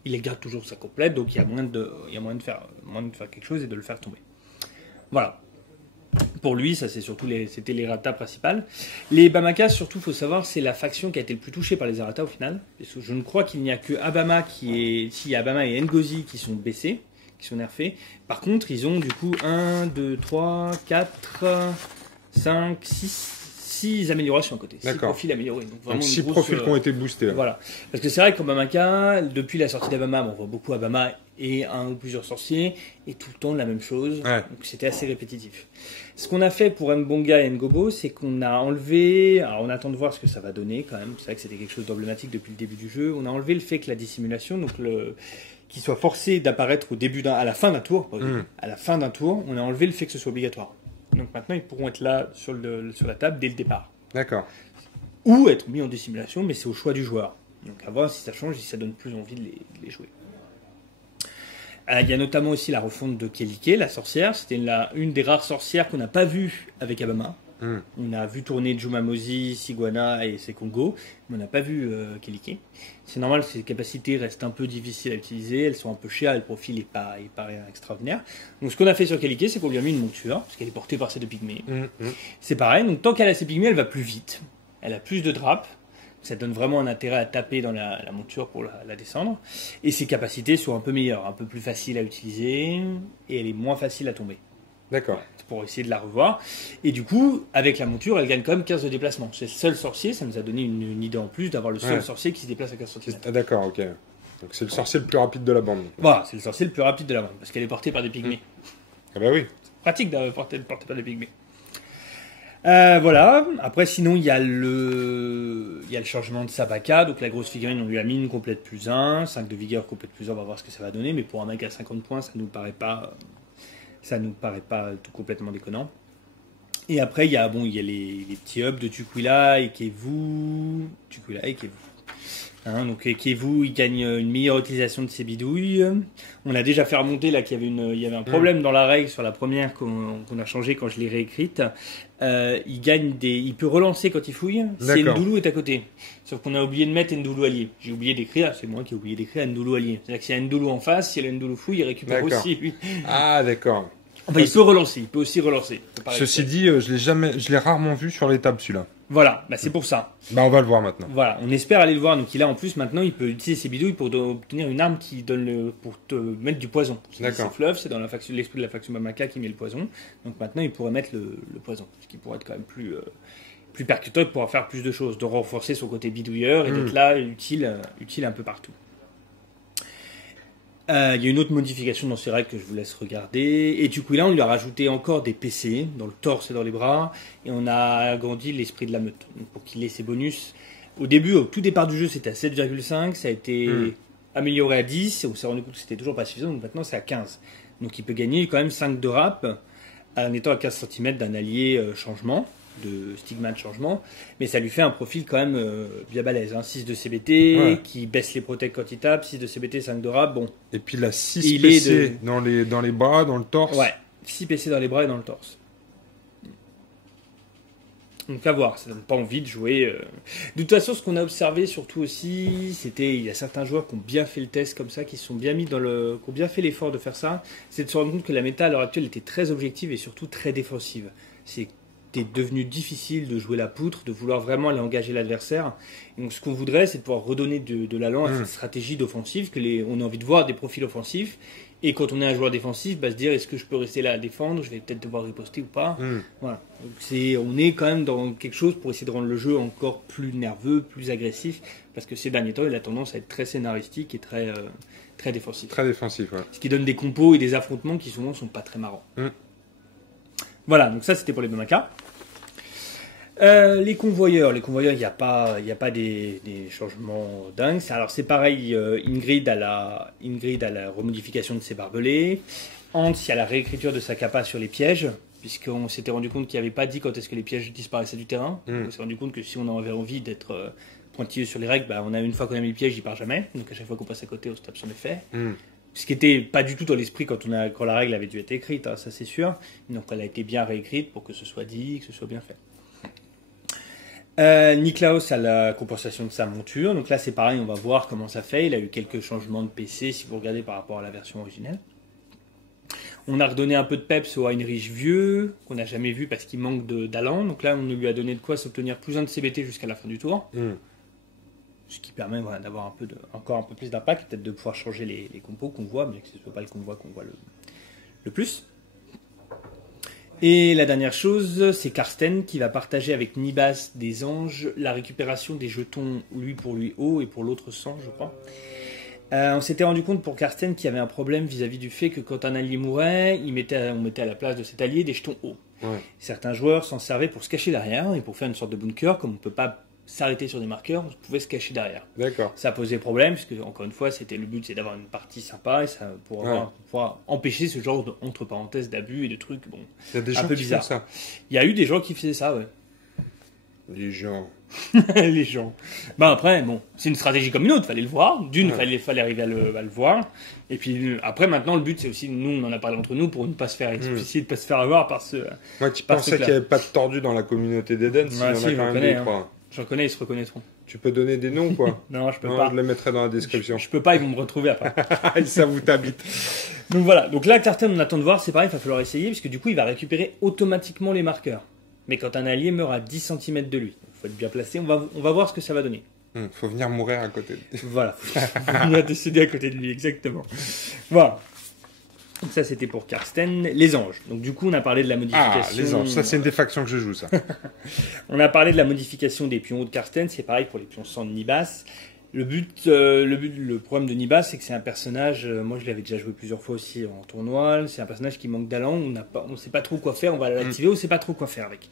Il les garde toujours sa complète, donc il y a moyen de faire quelque chose et de le faire tomber. Voilà. Pour lui, ça c'était les Errata principales. Les Bamaka, surtout, faut savoir, c'est la faction qui a été le plus touchée par les Errata au final. Je ne crois qu'il n'y a que Abama Abama et Ngozi qui sont baissés, qui sont nerfés. Par contre, ils ont du coup 1, 2, 3, 4, 5, 6 améliorations à côté. 6 profils améliorés. Donc 6 profils qui ont été boostés. Voilà. Parce que c'est vrai qu'en Bamaka, depuis la sortie d'Abama, on voit beaucoup Abama et un ou plusieurs sorciers, et tout le temps la même chose. Ouais. Donc c'était assez répétitif. Ce qu'on a fait pour Mbonga et Ngobo, c'est qu'on a enlevé, alors on attend de voir ce que ça va donner quand même, c'est vrai que c'était quelque chose d'emblématique depuis le début du jeu, on a enlevé le fait que la dissimulation, donc qu'il soit forcé d'apparaître à la fin d'un tour, pas au début, à la fin d'un tour, on a enlevé le fait que ce soit obligatoire. Donc maintenant ils pourront être là sur la table dès le départ. D'accord. Ou être mis en dissimulation, mais c'est au choix du joueur. Donc à voir si ça change et si ça donne plus envie de les jouer. Il y a notamment aussi la refonte de Kelike, la sorcière. C'était une des rares sorcières qu'on n'a pas vues avec Abama. On a vu tourner Jumamosi, Siguana et Sekongo, mais on n'a pas vu Kelike. C'est normal que ses capacités restent un peu difficiles à utiliser, elles sont un peu chères, le profil n'est pas extraordinaire. Donc ce qu'on a fait sur Kelike, c'est qu'on lui a mis une monture, parce qu'elle est portée par ses 2 pygmées. C'est pareil, donc tant qu'elle a ses pygmées, elle va plus vite. Elle a plus de drapes. Ça donne vraiment un intérêt à taper dans la monture pour la descendre. Et ses capacités sont un peu meilleures, un peu plus faciles à utiliser, et elle est moins facile à tomber. D'accord. Pour essayer de la revoir. Et du coup, avec la monture, elle gagne quand même 15 de déplacement. C'est le seul sorcier, ça nous a donné une idée en plus d'avoir le seul sorcier qui se déplace à 15 cm. Ah, d'accord, ok. Donc c'est le sorcier le plus rapide de la bande. Voilà, c'est le sorcier le plus rapide de la bande, parce qu'elle est portée par des pygmées. Ah bah oui. Pratique d'être portée par des pygmées. Voilà. Après, sinon, il y a le changement de Sabaka. Donc, la grosse figurine, on lui a mis une complète plus 1. 5 de vigueur, complète plus 1. On va voir ce que ça va donner. Mais pour un mec à 50 points, ça nous paraît pas tout complètement déconnant. Et après, il y a les petits hubs de Tukwila et Kevu. Hein, donc Kevu, il gagne une meilleure utilisation de ses bidouilles. On a déjà fait remonter là qu'il y avait un problème dans la règle sur la première qu'on a changé quand je l'ai réécrite. Il peut relancer quand il fouille si Ndoulou est à côté. Sauf qu'on a oublié de mettre Ndoulou allié. J'ai oublié d'écrire, c'est moi qui ai oublié d'écrire Ndoulou allié. C'est-à-dire que s'il y a Ndoulou en face, si le Ndoulou fouille, il récupère aussi lui. Ah d'accord. Enfin, il peut relancer, il peut aussi relancer. Ceci dit, je l'ai rarement vu sur les tables celui-là. Voilà, c'est pour ça. On va le voir maintenant. Voilà, on espère aller le voir. Donc il a en plus maintenant, il peut utiliser ses bidouilles pour obtenir une arme qui donne pour te mettre du poison. D'accord. C'est Fluff, c'est dans l'esprit de la faction Mamaka qui met le poison. Donc maintenant, il pourrait mettre le poison, ce qui pourrait être quand même plus percutant et pouvoir faire plus de choses, de renforcer son côté bidouilleur et d'être là utile un peu partout. Il y a une autre modification dans ces règles que je vous laisse regarder. Et du coup, là, on lui a rajouté encore des PC dans le torse et dans les bras. Et on a agrandi l'esprit de la meute. Donc, pour qu'il ait ses bonus. Au tout départ du jeu, c'était à 7,5. Ça a été amélioré à 10. Et on s'est rendu compte que c'était toujours pas suffisant. Donc maintenant, c'est à 15. Donc il peut gagner quand même 5 de rap en étant à 15 cm d'un allié changement. De stigmate changement, mais ça lui fait un profil quand même bien balèze. 6 de CBT, qui baisse les protects quand il tape, 6 de CBT, 5 de rap, bon. Et puis il a 6 PC dans les bras, dans le torse. Ouais, 6 PC dans les bras et dans le torse. Donc à voir, ça donne pas envie de jouer. De toute façon, ce qu'on a observé surtout aussi, il y a certains joueurs qui ont bien fait le test comme ça, qui se sont bien mis qui ont bien fait l'effort de faire ça, c'est de se rendre compte que la méta à l'heure actuelle était très objective et surtout très défensive. C'était devenu difficile de jouer la poutre, de vouloir vraiment aller engager l'adversaire. Et donc ce qu'on voudrait, c'est de pouvoir redonner de l'allant à cette stratégie d'offensive, on a envie de voir des profils offensifs. Et quand on est un joueur défensif, se dire est-ce que je peux rester là à défendre, je vais peut-être devoir riposter ou pas. Voilà. Donc on est quand même dans quelque chose pour essayer de rendre le jeu encore plus nerveux, plus agressif, parce que ces derniers temps, il a tendance à être très scénaristique et très défensif. Très défensif, ouais. Ce qui donne des compos et des affrontements qui souvent sont pas très marrants. Voilà, donc ça c'était pour les Mamaka. Les convoyeurs, il n'y a pas des changements dingues. Alors c'est pareil, Ingrid a la remodification de ses barbelés. Hans, il y a la réécriture de sa capa sur les pièges, puisqu'on s'était rendu compte qu'il n'y avait pas dit quand est-ce que les pièges disparaissaient du terrain. On s'est rendu compte que si on avait envie d'être pointilleux sur les règles, une fois qu'on a mis le piège, il part jamais. Donc à chaque fois qu'on passe à côté, on se tape son effet. Ce qui n'était pas du tout dans l'esprit quand la règle avait dû être écrite, ça c'est sûr. Donc elle a été bien réécrite pour que ce soit dit, que ce soit bien fait. Niklaus a la compensation de sa monture. Donc là c'est pareil, on va voir comment ça fait. Il a eu quelques changements de PC si vous regardez par rapport à la version originelle. On a redonné un peu de peps au Heinrich vieux, qu'on n'a jamais vu parce qu'il manque d'allant. Donc là on lui a donné de quoi s'obtenir plus 1 de CBT jusqu'à la fin du tour. Ce qui permet d'avoir encore un peu plus d'impact, peut-être de pouvoir changer les compos qu'on voit, bien que ce ne soit pas le convoi qu'on voit le plus. Et la dernière chose, c'est Karsten qui va partager avec Nibas des anges la récupération des jetons, lui pour lui haut et pour l'autre 100, je crois. On s'était rendu compte pour Karsten qu'il y avait un problème vis-à-vis du fait que quand un allié mourait, on mettait à la place de cet allié des jetons hauts. Ouais. Certains joueurs s'en servaient pour se cacher derrière et pour faire une sorte de bunker, comme on ne peut pas s'arrêter sur des marqueurs, on pouvait se cacher derrière. D'accord. Ça posait problème, puisque encore une fois, le but, c'est d'avoir une partie sympa et ça pour pouvoir empêcher ce genre de, entre parenthèses, d'abus et de trucs. Bon, Il y a des un gens peu qui bizarre. font ça. Il y a eu des gens qui faisaient ça, ouais. Les gens. Les gens. Ben après, bon, c'est une stratégie comme une autre, fallait le voir. D'une, fallait arriver à le voir. Et puis après, maintenant, le but, c'est aussi, nous, on en a parlé entre nous pour ne pas se faire essayer de pas se faire avoir par ce. Moi, tu pensais qu'il n'y avait pas de tordus dans la communauté d'Eden, s'il y en a si, quand même connais, deux, trois. J'en connais, ils se reconnaîtront. Tu peux donner des noms, quoi? Non, je peux Non, pas. je les mettrai dans la description. Je peux pas, ils vont me retrouver après. Ça vous t'habite. Donc voilà, donc là, Karsten, on attend de voir, c'est pareil, il va falloir essayer, parce que du coup, il va récupérer automatiquement les marqueurs. Mais quand un allié meurt à 10 cm de lui, il faut être bien placé, on va voir ce que ça va donner. Faut venir mourir à côté. Voilà, on a décidé à côté de lui, exactement. Voilà. Donc ça, c'était pour Karsten. Les anges. Donc du coup, on a parlé de la modification... Ah, les anges, ça c'est une des factions que je joue, ça. On a parlé de la modification des pions hauts de Karsten, c'est pareil pour les pions sang de Nibas. Le problème de Nibas, c'est que c'est un personnage, moi je l'avais déjà joué plusieurs fois aussi en tournoi, c'est un personnage qui manque d'allant, on ne sait pas trop quoi faire, on va l'activer, on ne sait pas trop quoi faire avec.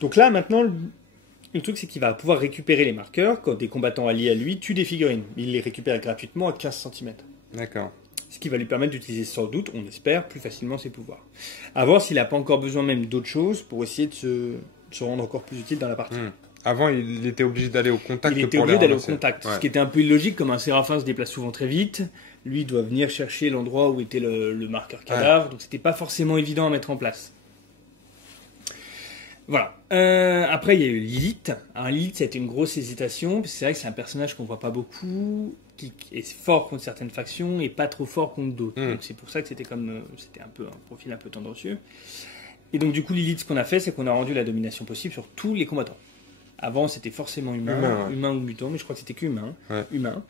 Donc là, maintenant, le truc, c'est qu'il va pouvoir récupérer les marqueurs quand des combattants alliés à lui tuent des figurines. Il les récupère gratuitement à 15 cm. D'accord. Ce qui va lui permettre d'utiliser sans doute, on espère, plus facilement ses pouvoirs. À voir s'il n'a pas encore besoin même d'autres choses pour essayer de se rendre encore plus utile dans la partie. Avant, il était obligé d'aller au contact. Il était obligé d'aller au contact, ce qui était un peu illogique, comme un séraphin se déplace souvent très vite. Lui doit venir chercher l'endroit où était le marqueur cadavre, donc c'était pas forcément évident à mettre en place. Voilà. Après, il y a eu Lilith. Alors Lilith, ça a été une grosse hésitation, parce que c'est vrai que c'est un personnage qu'on voit pas beaucoup, qui est fort contre certaines factions et pas trop fort contre d'autres. Donc c'est pour ça que c'était un peu un profil un peu tendancieux. Et donc du coup, Lilith, ce qu'on a fait, c'est qu'on a rendu la domination possible sur tous les combattants. Avant, c'était forcément humain ou mutant, mais je crois que c'était qu'humain. Humain.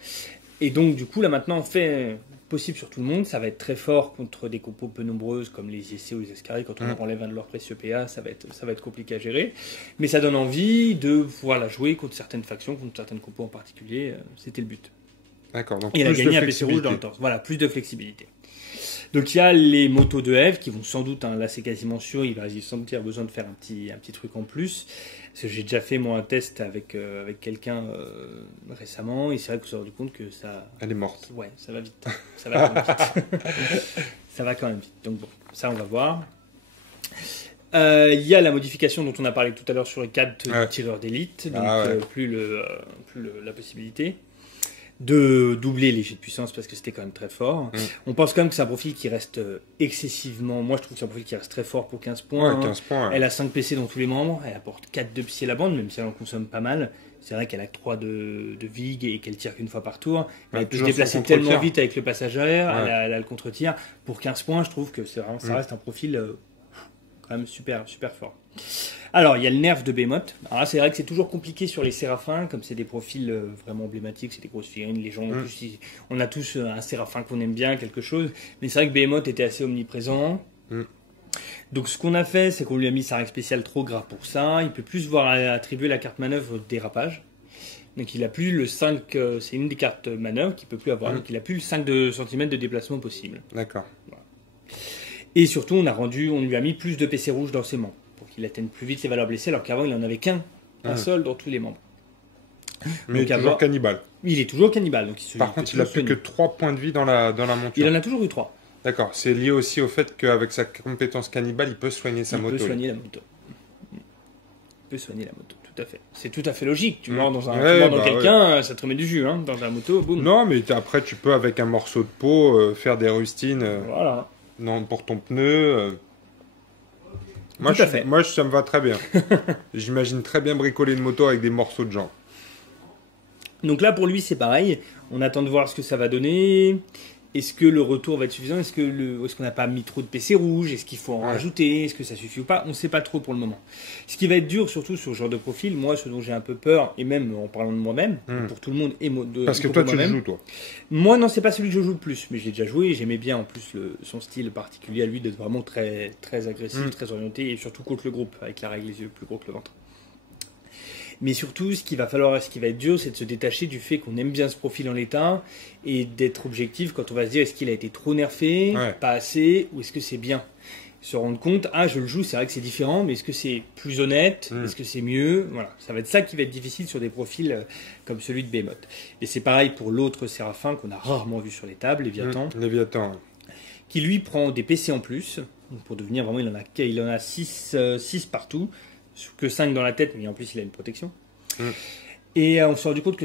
Et donc, du coup, là, maintenant, on fait possible sur tout le monde. Ça va être très fort contre des compos peu nombreuses, comme les ISC ou les Escaris. Quand on leur enlève un de leurs précieux PA, ça va être compliqué à gérer. Mais ça donne envie de pouvoir la jouer contre certaines factions, contre certaines compos en particulier. C'était le but. D'accord. Donc et il a gagné un PC rouge dans le torse. Voilà, plus de flexibilité. Donc il y a les motos de Eve qui vont sans doute, là c'est quasiment sûr, il va sans doute avoir besoin de faire un petit truc en plus. Parce que j'ai déjà fait moi un test avec quelqu'un récemment et c'est vrai qu'on s'est rendu compte que ça... Elle est morte. Ouais, ça va vite. Ça va quand même vite. Ça va quand même vite. Donc bon, ça on va voir. Il y a la modification dont on a parlé tout à l'heure sur les 4 tireurs d'élite, donc plus la possibilité de doubler les jets de puissance parce que c'était quand même très fort. On pense quand même que c'est un profil qui reste excessivement... Moi, je trouve que c'est un profil qui reste très fort pour 15 points. Ouais, 15 points. Elle a 5 PC dans tous les membres. Elle apporte 4 de psy à la bande, même si elle en consomme pas mal. C'est vrai qu'elle a 3 de Vig et qu'elle tire qu'une fois par tour. Elle peut se déplacer tellement vite avec le passage arrière. Elle a le contre-tir. Pour 15 points, je trouve que ça reste un profil quand même super, super fort. Alors, il y a le nerf de Behemoth. Alors là, c'est vrai que c'est toujours compliqué sur les séraphins, comme c'est des profils vraiment emblématiques, c'est des grosses figurines, les gens, on a tous un séraphin qu'on aime bien, quelque chose, mais c'est vrai que Behemoth était assez omniprésent. Donc ce qu'on a fait, c'est qu'on lui a mis sa règle spéciale trop gras pour ça, il peut plus se voir attribuer la carte manœuvre au dérapage. Donc il a plus le 5, c'est une des cartes manœuvre qu'il peut plus avoir, donc il a plus le 5 cm de déplacement possible. D'accord. Voilà. Et surtout, on lui a mis plus de PC rouge dans ses membres, pour qu'il atteigne plus vite les valeurs blessées, alors qu'avant il n'en avait un seul dans tous les membres. Mais donc, toujours cannibale. Il est toujours cannibale. Donc Par contre, il a plus que 3 points de vie dans la monture. Il en a toujours eu 3. D'accord, c'est lié aussi au fait qu'avec sa compétence cannibale, il peut soigner sa moto. Il peut soigner la moto. Tout à fait. C'est tout à fait logique. Tu mords dans quelqu'un, ça te remet du jus, hein, dans la moto, boum. Non, mais après, tu peux, avec un morceau de peau, faire des rustines voilà. Pour ton pneu. Moi, ça me va très bien. J'imagine très bien bricoler une moto avec des morceaux de jambes. Donc là, pour lui, c'est pareil. On attend de voir ce que ça va donner. Est-ce que le retour va être suffisant? Est-ce qu'on n'a pas mis trop de PC rouge? Est-ce qu'il faut en rajouter? Est-ce que ça suffit ou pas? On ne sait pas trop pour le moment. Ce qui va être dur, surtout sur ce genre de profil, moi, ce dont j'ai un peu peur, et même en parlant de moi-même, pour tout le monde et parce que toi, tu le joues, toi. Moi, non, c'est pas celui que je joue le plus, mais j'ai déjà joué et j'aimais bien en plus son style particulier à lui d'être vraiment très, très agressif, très orienté, et surtout contre le groupe, avec la règle les yeux plus gros que le ventre. Mais surtout, ce qui va être dur, c'est de se détacher du fait qu'on aime bien ce profil en l'état et d'être objectif quand on va se dire est-ce qu'il a été trop nerfé, pas assez, ou est-ce que c'est bien. Se rendre compte, je le joue, c'est vrai que c'est différent, mais est-ce que c'est plus honnête, est-ce que c'est mieux, voilà. Ça va être ça qui va être difficile sur des profils comme celui de Behemoth. Et c'est pareil pour l'autre Séraphin qu'on a rarement vu sur les tables, Léviathan. Léviathan. Qui lui prend des PC en plus, pour devenir vraiment, il en a 6 partout, que 5 dans la tête, mais en plus il a une protection. Et on s'est rendu compte que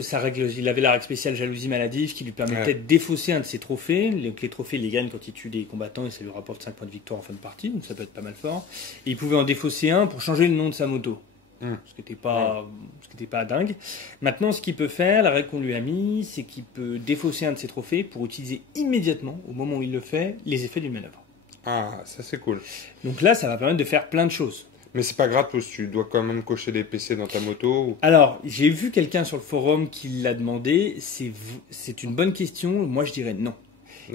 il avait la règle spéciale jalousie maladive qui lui permettait de défausser un de ses trophées. Les trophées, il les gagne quand il tue des combattants et ça lui rapporte 5 points de victoire en fin de partie, donc ça peut être pas mal fort. Et il pouvait en défausser un pour changer le nom de sa moto. Ce qui n'était pas dingue. Maintenant, ce qu'il peut faire, la règle qu'on lui a mis, c'est qu'il peut défausser un de ses trophées pour utiliser immédiatement, au moment où il le fait, les effets d'une manœuvre. Ah, ça c'est cool. Donc là, ça va permettre de faire plein de choses. Mais c'est pas gratos, tu dois quand même cocher des PC dans ta moto. Alors, j'ai vu quelqu'un sur le forum qui l'a demandé. C'est une bonne question. Moi, je dirais non.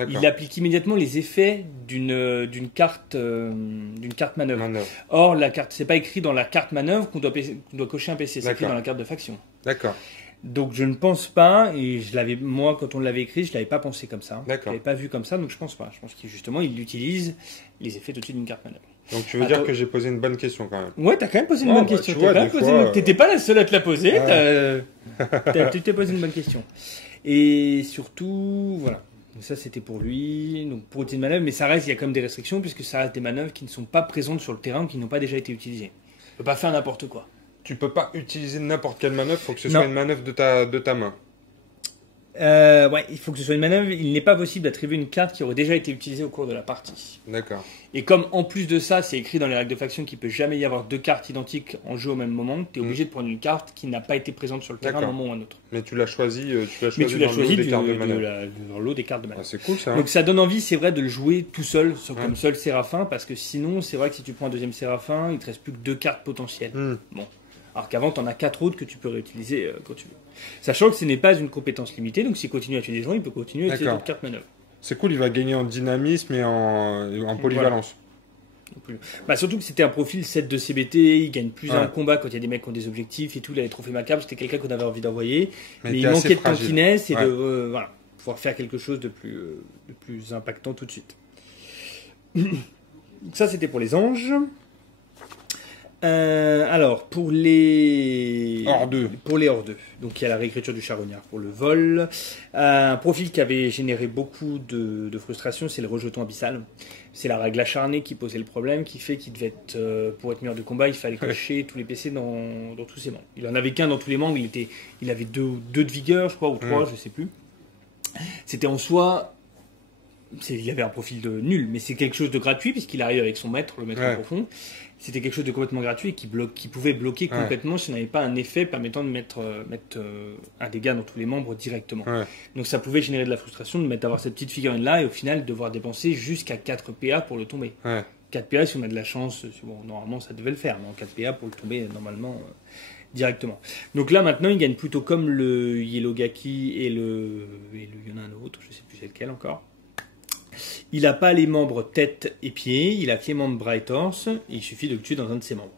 Il applique immédiatement les effets d'une carte manœuvre. Or, la carte, c'est pas écrit dans la carte manœuvre qu'on doit cocher un PC. C'est écrit dans la carte de faction. D'accord. Donc, je ne pense pas. Et moi, quand on l'avait écrit, je l'avais pas pensé comme ça. D'accord. Je l'avais pas vu comme ça, donc je pense pas. Je pense qu'il justement, il utilise les effets tout de suite d'une carte manœuvre. Donc tu veux dire que j'ai posé une bonne question quand même. Ouais, t'as quand même posé une bonne question. T'étais pas la seule à te la poser. Tu t'es posé une bonne question. Et surtout, voilà. Donc ça, c'était pour lui. Donc pour utiliser une manœuvre, mais ça reste, il y a quand même des restrictions puisque ça reste des manœuvres qui ne sont pas présentes sur le terrain ou qui n'ont pas déjà été utilisées. Tu peux pas faire n'importe quoi. Tu peux pas utiliser n'importe quelle manœuvre. Faut que ce soit une manœuvre de ta main. Ouais, il faut que ce soit une manœuvre. Il n'est pas possible d'attribuer une carte qui aurait déjà été utilisée au cours de la partie. D'accord. Et comme en plus de ça, c'est écrit dans les règles de faction qu'il peut jamais y avoir 2 cartes identiques en jeu au même moment, tu es obligé de prendre une carte qui n'a pas été présente sur le terrain à un moment ou un autre. Mais tu l'as choisi, dans le lot des cartes de manœuvre. C'est cool ça. Donc ça donne envie, c'est vrai, de le jouer tout seul, comme seul Séraphin, parce que sinon, c'est vrai que si tu prends un deuxième Séraphin, il te reste plus que 2 cartes potentielles. Bon. Alors qu'avant, tu en as 4 autres que tu peux réutiliser quand tu veux. Sachant que ce n'est pas une compétence limitée, donc s'il continue à tuer des gens, il peut continuer à utiliser d'autres cartes manœuvre. C'est cool, il va gagner en dynamisme et en polyvalence. Voilà. Surtout que c'était un profil 7 de CBT, il gagne plus en combat quand il y a des mecs qui ont des objectifs et tout, il a les trophées macabres, c'était quelqu'un qu'on avait envie d'envoyer. Mais il manquait de tankiness et de pouvoir faire quelque chose de plus impactant tout de suite. Ça, c'était pour les anges. Alors, pour les hors 2. Donc, il y a la réécriture du charognard pour le vol. Un profil qui avait généré beaucoup de frustration, c'est le rejeton abyssal. C'est la règle acharnée qui posait le problème, qui fait qu'il devait être, pour être meilleur de combat, il fallait cocher tous les PC dans tous ses membres. Il en avait qu'un dans tous les membres, il avait 2 de vigueur, je crois, ou 3, je sais plus. C'était en soi... Il avait un profil de nul, mais c'est quelque chose de gratuit puisqu'il arrive avec son maître, le maître en profond. C'était quelque chose de complètement gratuit et qui pouvait bloquer complètement si on n'avait pas un effet permettant de mettre un dégât dans tous les membres directement. Donc ça pouvait générer de la frustration d'avoir cette petite figurine là et au final devoir dépenser jusqu'à 4 PA pour le tomber. 4 PA si on a de la chance, normalement ça devait le faire, mais en 4 PA pour le tomber normalement directement. Donc là maintenant il gagne plutôt comme le Yellow Gaki et il y en a un autre, je sais plus c'est lequel encore. Il n'a pas les membres tête et pied, il a que les membres bras et torse, et il suffit de le tuer dans un de ses membres.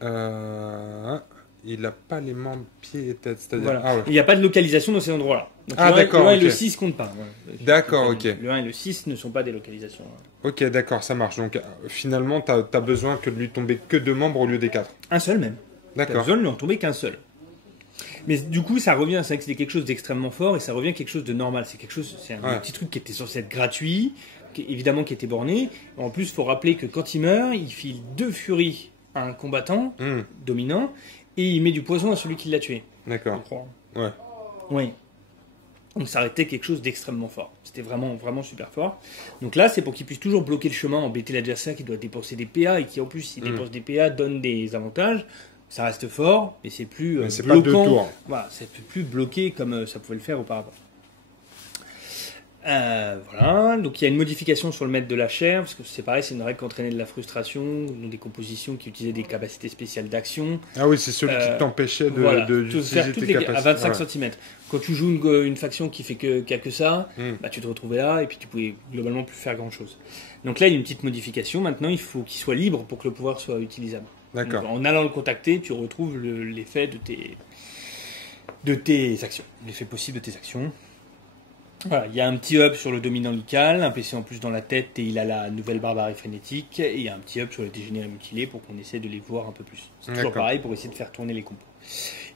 Voilà. Il n'a pas les membres pieds et tête, c'est-à-dire... Voilà. Il n'y a pas de localisation dans ces endroits-là. Donc d'accord, le 1 et le 6 comptent pas. D'accord, ok. Le 1 et le 6 ne sont pas des localisations. Ok, d'accord, ça marche. Donc finalement, tu as besoin que de lui tomber que 2 membres au lieu des 4. Un seul même. D'accord. Tu as besoin de lui en tomber qu'un seul. Mais du coup, ça revient, c'est vrai que c'était quelque chose d'extrêmement fort et ça revient quelque chose de normal. C'est un petit truc qui était censé être gratuit, évidemment qui était borné. En plus, il faut rappeler que quand il meurt, il file 2 furies à un combattant dominant et il met du poison à celui qui l'a tué. D'accord. Oui. Donc ça arrêtait quelque chose d'extrêmement fort. C'était vraiment, vraiment super fort. Donc là, c'est pour qu'il puisse toujours bloquer le chemin, embêter l'adversaire qui doit dépenser des PA et qui en plus, s'il dépense des PA, donne des avantages. Ça reste fort, mais c'est plus c'est bloquant. pas 2 tours. Voilà, c'est plus bloqué comme ça pouvait le faire auparavant. Voilà, donc il y a une modification sur le maître de la chair, parce que c'est pareil, c'est une règle qui entraînait de la frustration, donc des compositions qui utilisaient des capacités spéciales d'action. Ah oui, c'est celui qui t'empêchait d'utiliser tes capacités. À 25 cm. Quand tu joues une faction qui a que ça, tu te retrouvais là, et puis tu pouvais globalement plus faire grand chose. Donc là, il y a une petite modification, maintenant il faut qu'il soit libre pour que le pouvoir soit utilisable. D'accord. Donc, en allant le contacter, tu retrouves l'effet de tes actions, l'effet possible de tes actions. Voilà, il y a un petit hub sur le dominant lical, un PC en plus dans la tête et il a la nouvelle barbarie frénétique. Et il y a un petit hub sur le dégénéré mutilé pour qu'on essaie de les voir un peu plus. C'est toujours pareil pour essayer de faire tourner les compos.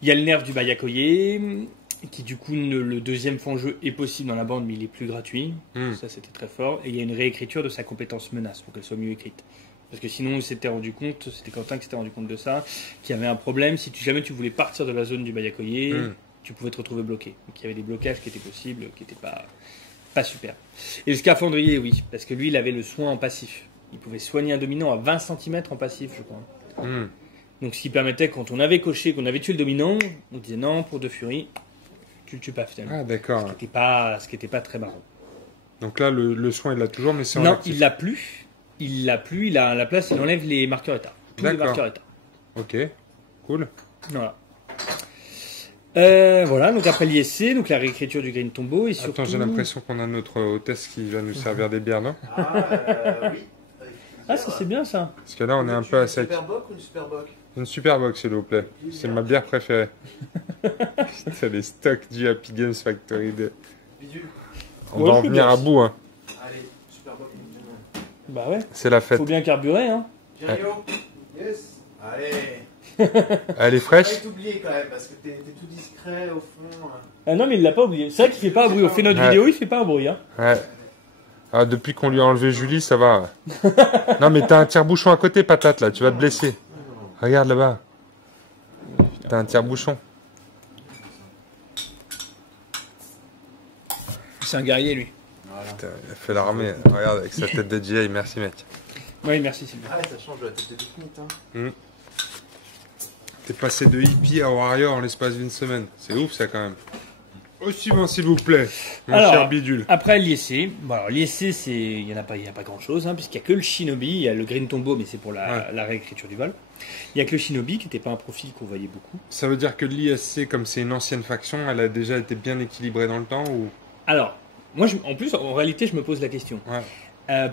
Il y a le nerf du Bayakoye, qui du coup, le deuxième fond jeu est possible dans la bande, mais il est plus gratuit. Ça, c'était très fort. Et il y a une réécriture de sa compétence menace pour qu'elle soit mieux écrite. Parce que sinon, on s'était rendu compte, c'était Quentin qui s'était rendu compte de ça, qu'il y avait un problème. Si jamais tu voulais partir de la zone du Bayakoye, tu pouvais te retrouver bloqué. Donc il y avait des blocages qui étaient possibles, qui n'étaient pas super. Et le scaphandrier, oui, parce que lui, il avait le soin en passif. Il pouvait soigner un dominant à 20 cm en passif, je crois. Donc ce qui permettait, quand on avait coché, qu'on avait tué le dominant, on disait non, pour 2 furies, tu le tues pas finalement. Ah, d'accord. Ce qui n'était pas très marrant. Donc là, le soin, il l'a toujours, mais c'est en Non, actif. il l'a plus. Il a à la place, il enlève les marqueurs état. Tous les marqueurs état. Ok, cool. Voilà. Voilà, donc après l'ISC, donc la réécriture du Green Tombeau et surtout... Attends, j'ai l'impression qu'on a notre hôtesse qui va nous servir des bières, non? Oui. Ah, ça c'est bien ça. Parce que là, on est un peu à sec. Une Superboc ou une Superboc? Une Superboc, s'il vous plaît. C'est ma bière préférée. C'est les stocks du Happy Games Factory. Bidule. On va en venir à bout, hein. Allez, Superboc. Bah ouais. C'est la fête. Faut bien carburer, hein. Viens, Yo. Yes. Allez. Elle est fraîche? Faut pas t'oublier quand même, parce que t'es tout discret au fond. Ah non, mais il l'a pas oublié. C'est vrai qu'il fait pas un bruit. On fait notre vidéo, il fait pas un bruit, hein. Ouais. Ah, depuis qu'on lui a enlevé Julie, ça va. Non, mais t'as un tire-bouchon à côté, patate, là. Tu vas te blesser. Regarde là-bas. T'as un tire-bouchon. C'est un guerrier, lui. Putain, il a fait l'armée. Regarde, avec sa tête de GI. Merci, mec. Oui, merci, Sylvain. Ah ouais, ça change de la tête de Vikings, hein. T'es passé de hippie à warrior en l'espace d'une semaine. C'est ouf, ça, quand même. Au suivant, s'il vous plaît, mon cher Bidule. Après l'ISC, bon, alors l'ISC, il n'y a pas grand-chose, hein, puisqu'il n'y a que le Shinobi, il y a le Green Tombeau, mais c'est pour la réécriture du vol. Il n'y a que le Shinobi, qui n'était pas un profil qu'on voyait beaucoup. Ça veut dire que l'ISC, comme c'est une ancienne faction, elle a déjà été bien équilibrée dans le temps ou... Alors, moi, en plus, en réalité, je me pose la question.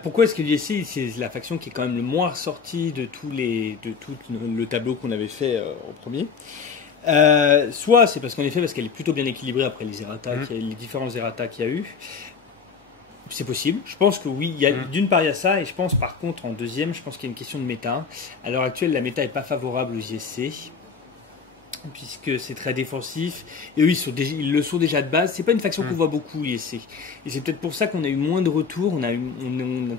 Pourquoi est-ce que l'ISC, c'est la faction qui est quand même le moins ressortie de tout le tableau qu'on avait fait en premier? Soit c'est parce qu'elle est plutôt bien équilibrée après les errata, les différents errata qu'il y a eu. C'est possible. Je pense que oui. D'une part, il y a ça. Et je pense, par contre, en deuxième, je pense qu'il y a une question de méta. À l'heure actuelle, la méta n'est pas favorable aux ISC, puisque c'est très défensif. Et eux, ils le sont déjà de base. C'est pas une faction qu'on voit beaucoup, l'ISC. Et c'est peut-être pour ça qu'on a eu moins de retours. On a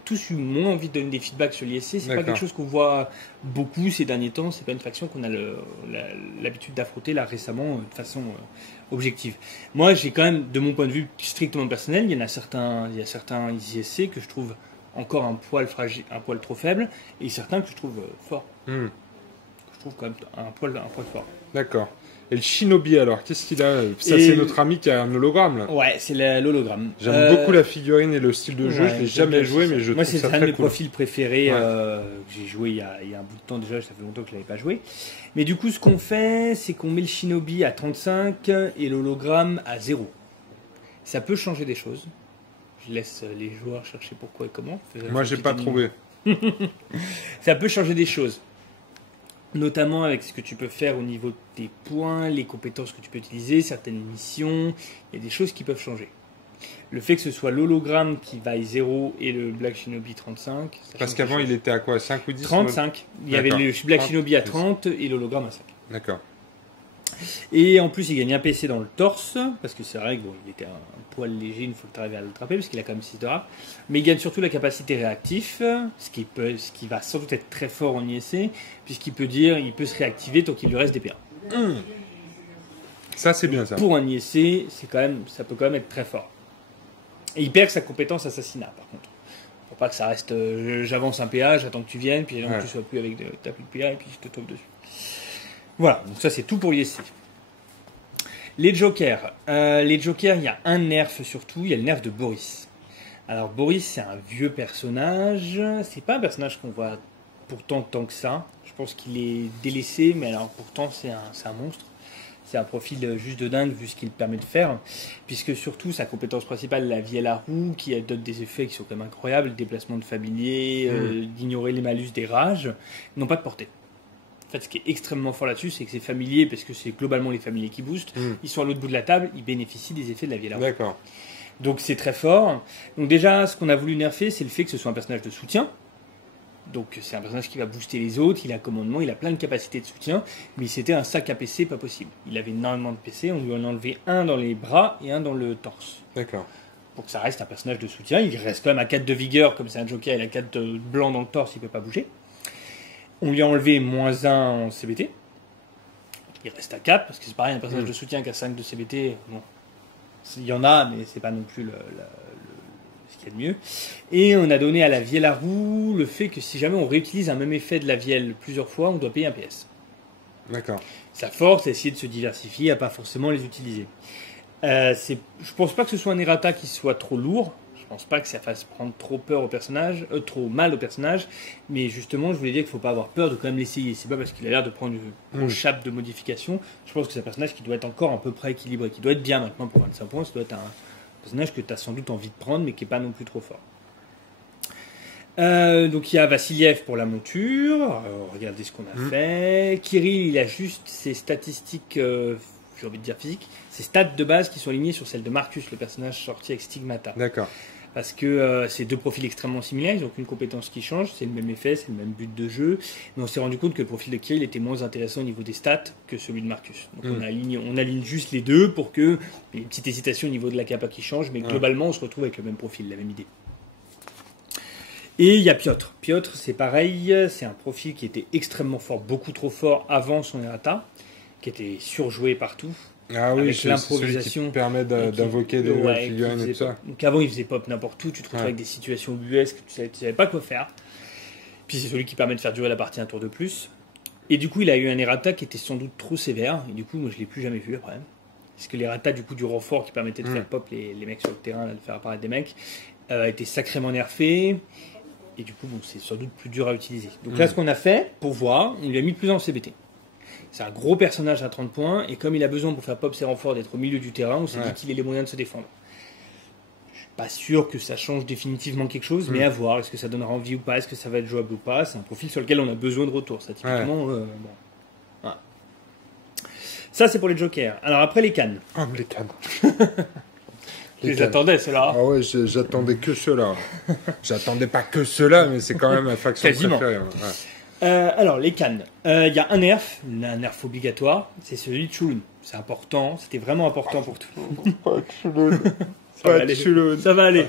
tous eu moins envie de donner des feedbacks sur l'ISC. C'est pas quelque chose qu'on voit beaucoup ces derniers temps. C'est pas une faction qu'on a l'habitude d'affronter là récemment de façon objective. Moi, j'ai quand même, de mon point de vue strictement personnel, il y a certains ISC que je trouve encore un poil fragile, un poil trop faible, et certains que je trouve forts. Je trouve quand même un poil fort. D'accord. Et le Shinobi alors, qu'est-ce qu'il a? Ça, c'est notre ami qui a un hologramme là. Ouais, c'est l'hologramme. J'aime beaucoup la figurine et le style de jeu. Je l'ai jamais joué, mais je trouve ça très cool. Moi, c'est un de mes profils préférés que j'ai joué il y a un bout de temps déjà. Ça fait longtemps que je l'avais pas joué. Mais du coup, ce qu'on fait, c'est qu'on met le Shinobi à 35 et l'hologramme à 0. Ça peut changer des choses. Je laisse les joueurs chercher pourquoi et comment. Moi, j'ai pas trouvé. Ça peut changer des choses. Notamment avec ce que tu peux faire au niveau de tes points, les compétences que tu peux utiliser, certaines missions, il y a des choses qui peuvent changer. Le fait que ce soit l'hologramme qui vaille 0 et le Black Shinobi 35... Parce qu'avant, il était à quoi, 5 ou 10? 35. Il y avait le Black Shinobi à 30 et l'hologramme à 5. D'accord. Et en plus, il gagne un PC dans le torse, parce que c'est vrai qu'il était un poil léger une fois que tu arrives à l'attraper, parce qu'il a quand même 6 de rap. Mais il gagne surtout la capacité réactif, ce qui va sans doute être très fort en ISC, puisqu'il peut il peut se réactiver tant qu'il lui reste des PA. Ça, c'est bien ça. Pour un ISC, ça peut quand même être très fort. Et il perd sa compétence assassinat, par contre. Pour pas que ça reste j'avance un PA, j'attends que tu viennes, puis donc tu sois plus avec ta plus de PA, et puis je te tombe dessus. Voilà, donc ça c'est tout pour l'ISC. Les jokers, il y a un nerf surtout, il y a le nerf de Boris. Alors Boris, c'est un vieux personnage, c'est pas un personnage qu'on voit pourtant tant que ça. Je pense qu'il est délaissé, mais alors pourtant c'est un monstre. C'est un profil juste de dingue vu ce qu'il permet de faire, puisque surtout sa compétence principale, la vie à la roue, qui donne des effets qui sont quand même incroyables, le déplacement de familier, d'ignorer les malus des rages, n'ont pas de portée. En fait, ce qui est extrêmement fort là-dessus, c'est que c'est familier, parce que c'est globalement les familiers qui boostent. Ils sont à l'autre bout de la table, ils bénéficient des effets de la Viella. D'accord. Donc c'est très fort. Donc déjà, ce qu'on a voulu nerfer, c'est le fait que ce soit un personnage de soutien. Donc c'est un personnage qui va booster les autres, il a commandement, il a plein de capacités de soutien, mais c'était un sac à PC pas possible. Il avait énormément de PC, on lui en a enlevé un dans les bras et un dans le torse. D'accord. Pour que ça reste un personnage de soutien, il reste quand même à 4 de vigueur, comme c'est un joker, il a 4 de blanc dans le torse, il peut pas bouger. On lui a enlevé -1 en CBT. Il reste à 4, parce que c'est pareil, un personnage de soutien qui a 5 de CBT, bon. Il y en a, mais c'est pas non plus ce qu'il y a de mieux. Et on a donné à la Vielle à roue le fait que si jamais on réutilise un même effet de la Vielle plusieurs fois, on doit payer un PS. D'accord. Sa force, c'est essayer de se diversifier, à pas forcément les utiliser. Je pense pas que ce soit un errata qui soit trop lourd. Je pense pas que ça fasse prendre trop peur au personnage, trop mal au personnage. Mais justement, je voulais dire qu'il faut pas avoir peur de quand même l'essayer. C'est pas parce qu'il a l'air de prendre une grosse chape de modification. Je pense que c'est un personnage qui doit être encore à peu près équilibré, qui doit être bien maintenant pour 25 points. Ça doit être un personnage que tu as sans doute envie de prendre, mais qui est pas non plus trop fort. Donc il y a Vassiliev pour la monture. Regardez ce qu'on a fait. Kirill, il a juste ses statistiques, j'ai envie de dire physiques, ses stats de base qui sont alignées sur celles de Marcus, le personnage sorti avec Stigmata. D'accord. Parce que c'est deux profils extrêmement similaires, ils n'ont aucune compétence qui change, c'est le même effet, c'est le même but de jeu. Mais on s'est rendu compte que le profil de Kirill était moins intéressant au niveau des stats que celui de Marcus. Donc on aligne juste les deux pour que il y ait une petite hésitation au niveau de la capa qui change, mais globalement on se retrouve avec le même profil, la même idée. Et il y a Piotr. Piotr, c'est pareil, c'est un profil qui était extrêmement fort, beaucoup trop fort avant son errata, qui était surjoué partout. Ah oui, avec c'est l'improvisation celui qui permet d'invoquer des figurines et tout ça. Donc avant, il faisait pop n'importe où, tu te retrouves avec des situations ubuesques, tu savais pas quoi faire. Puis c'est celui qui permet de faire durer la partie un tour de plus. Et du coup, il a eu un errata qui était sans doute trop sévère, et du coup, moi je l'ai plus jamais vu après. Parce que l'errata du coup du renfort qui permettait de faire pop les mecs sur le terrain, là, de faire apparaître des mecs, était sacrément nerfé. Et du coup, bon, c'est sans doute plus dur à utiliser. Donc là, ce qu'on a fait, pour voir, on lui a mis plus en CBT. C'est un gros personnage à 30 points, et comme il a besoin pour faire pop ses renforts d'être au milieu du terrain, on s'est dit qu'il ait les moyens de se défendre. Je suis pas sûr que ça change définitivement quelque chose, mais à voir. Est-ce que ça donnera envie ou pas? Est-ce que ça va être jouable ou pas? C'est un profil sur lequel on a besoin de retour. Ça, typiquement, bon. Voilà. Ça, c'est pour les jokers. Alors après, les cannes. Ah, les cannes. Je les attendais, ceux-là. Ah ouais, j'attendais que ceux-là. J'attendais pas que ceux-là, mais c'est quand même ma faction préférée. Alors, les cannes. Il y a un nerf obligatoire, c'est celui de Chulun. C'est important, c'était vraiment important pour tout le monde. Pas de Chulun. Ça va aller.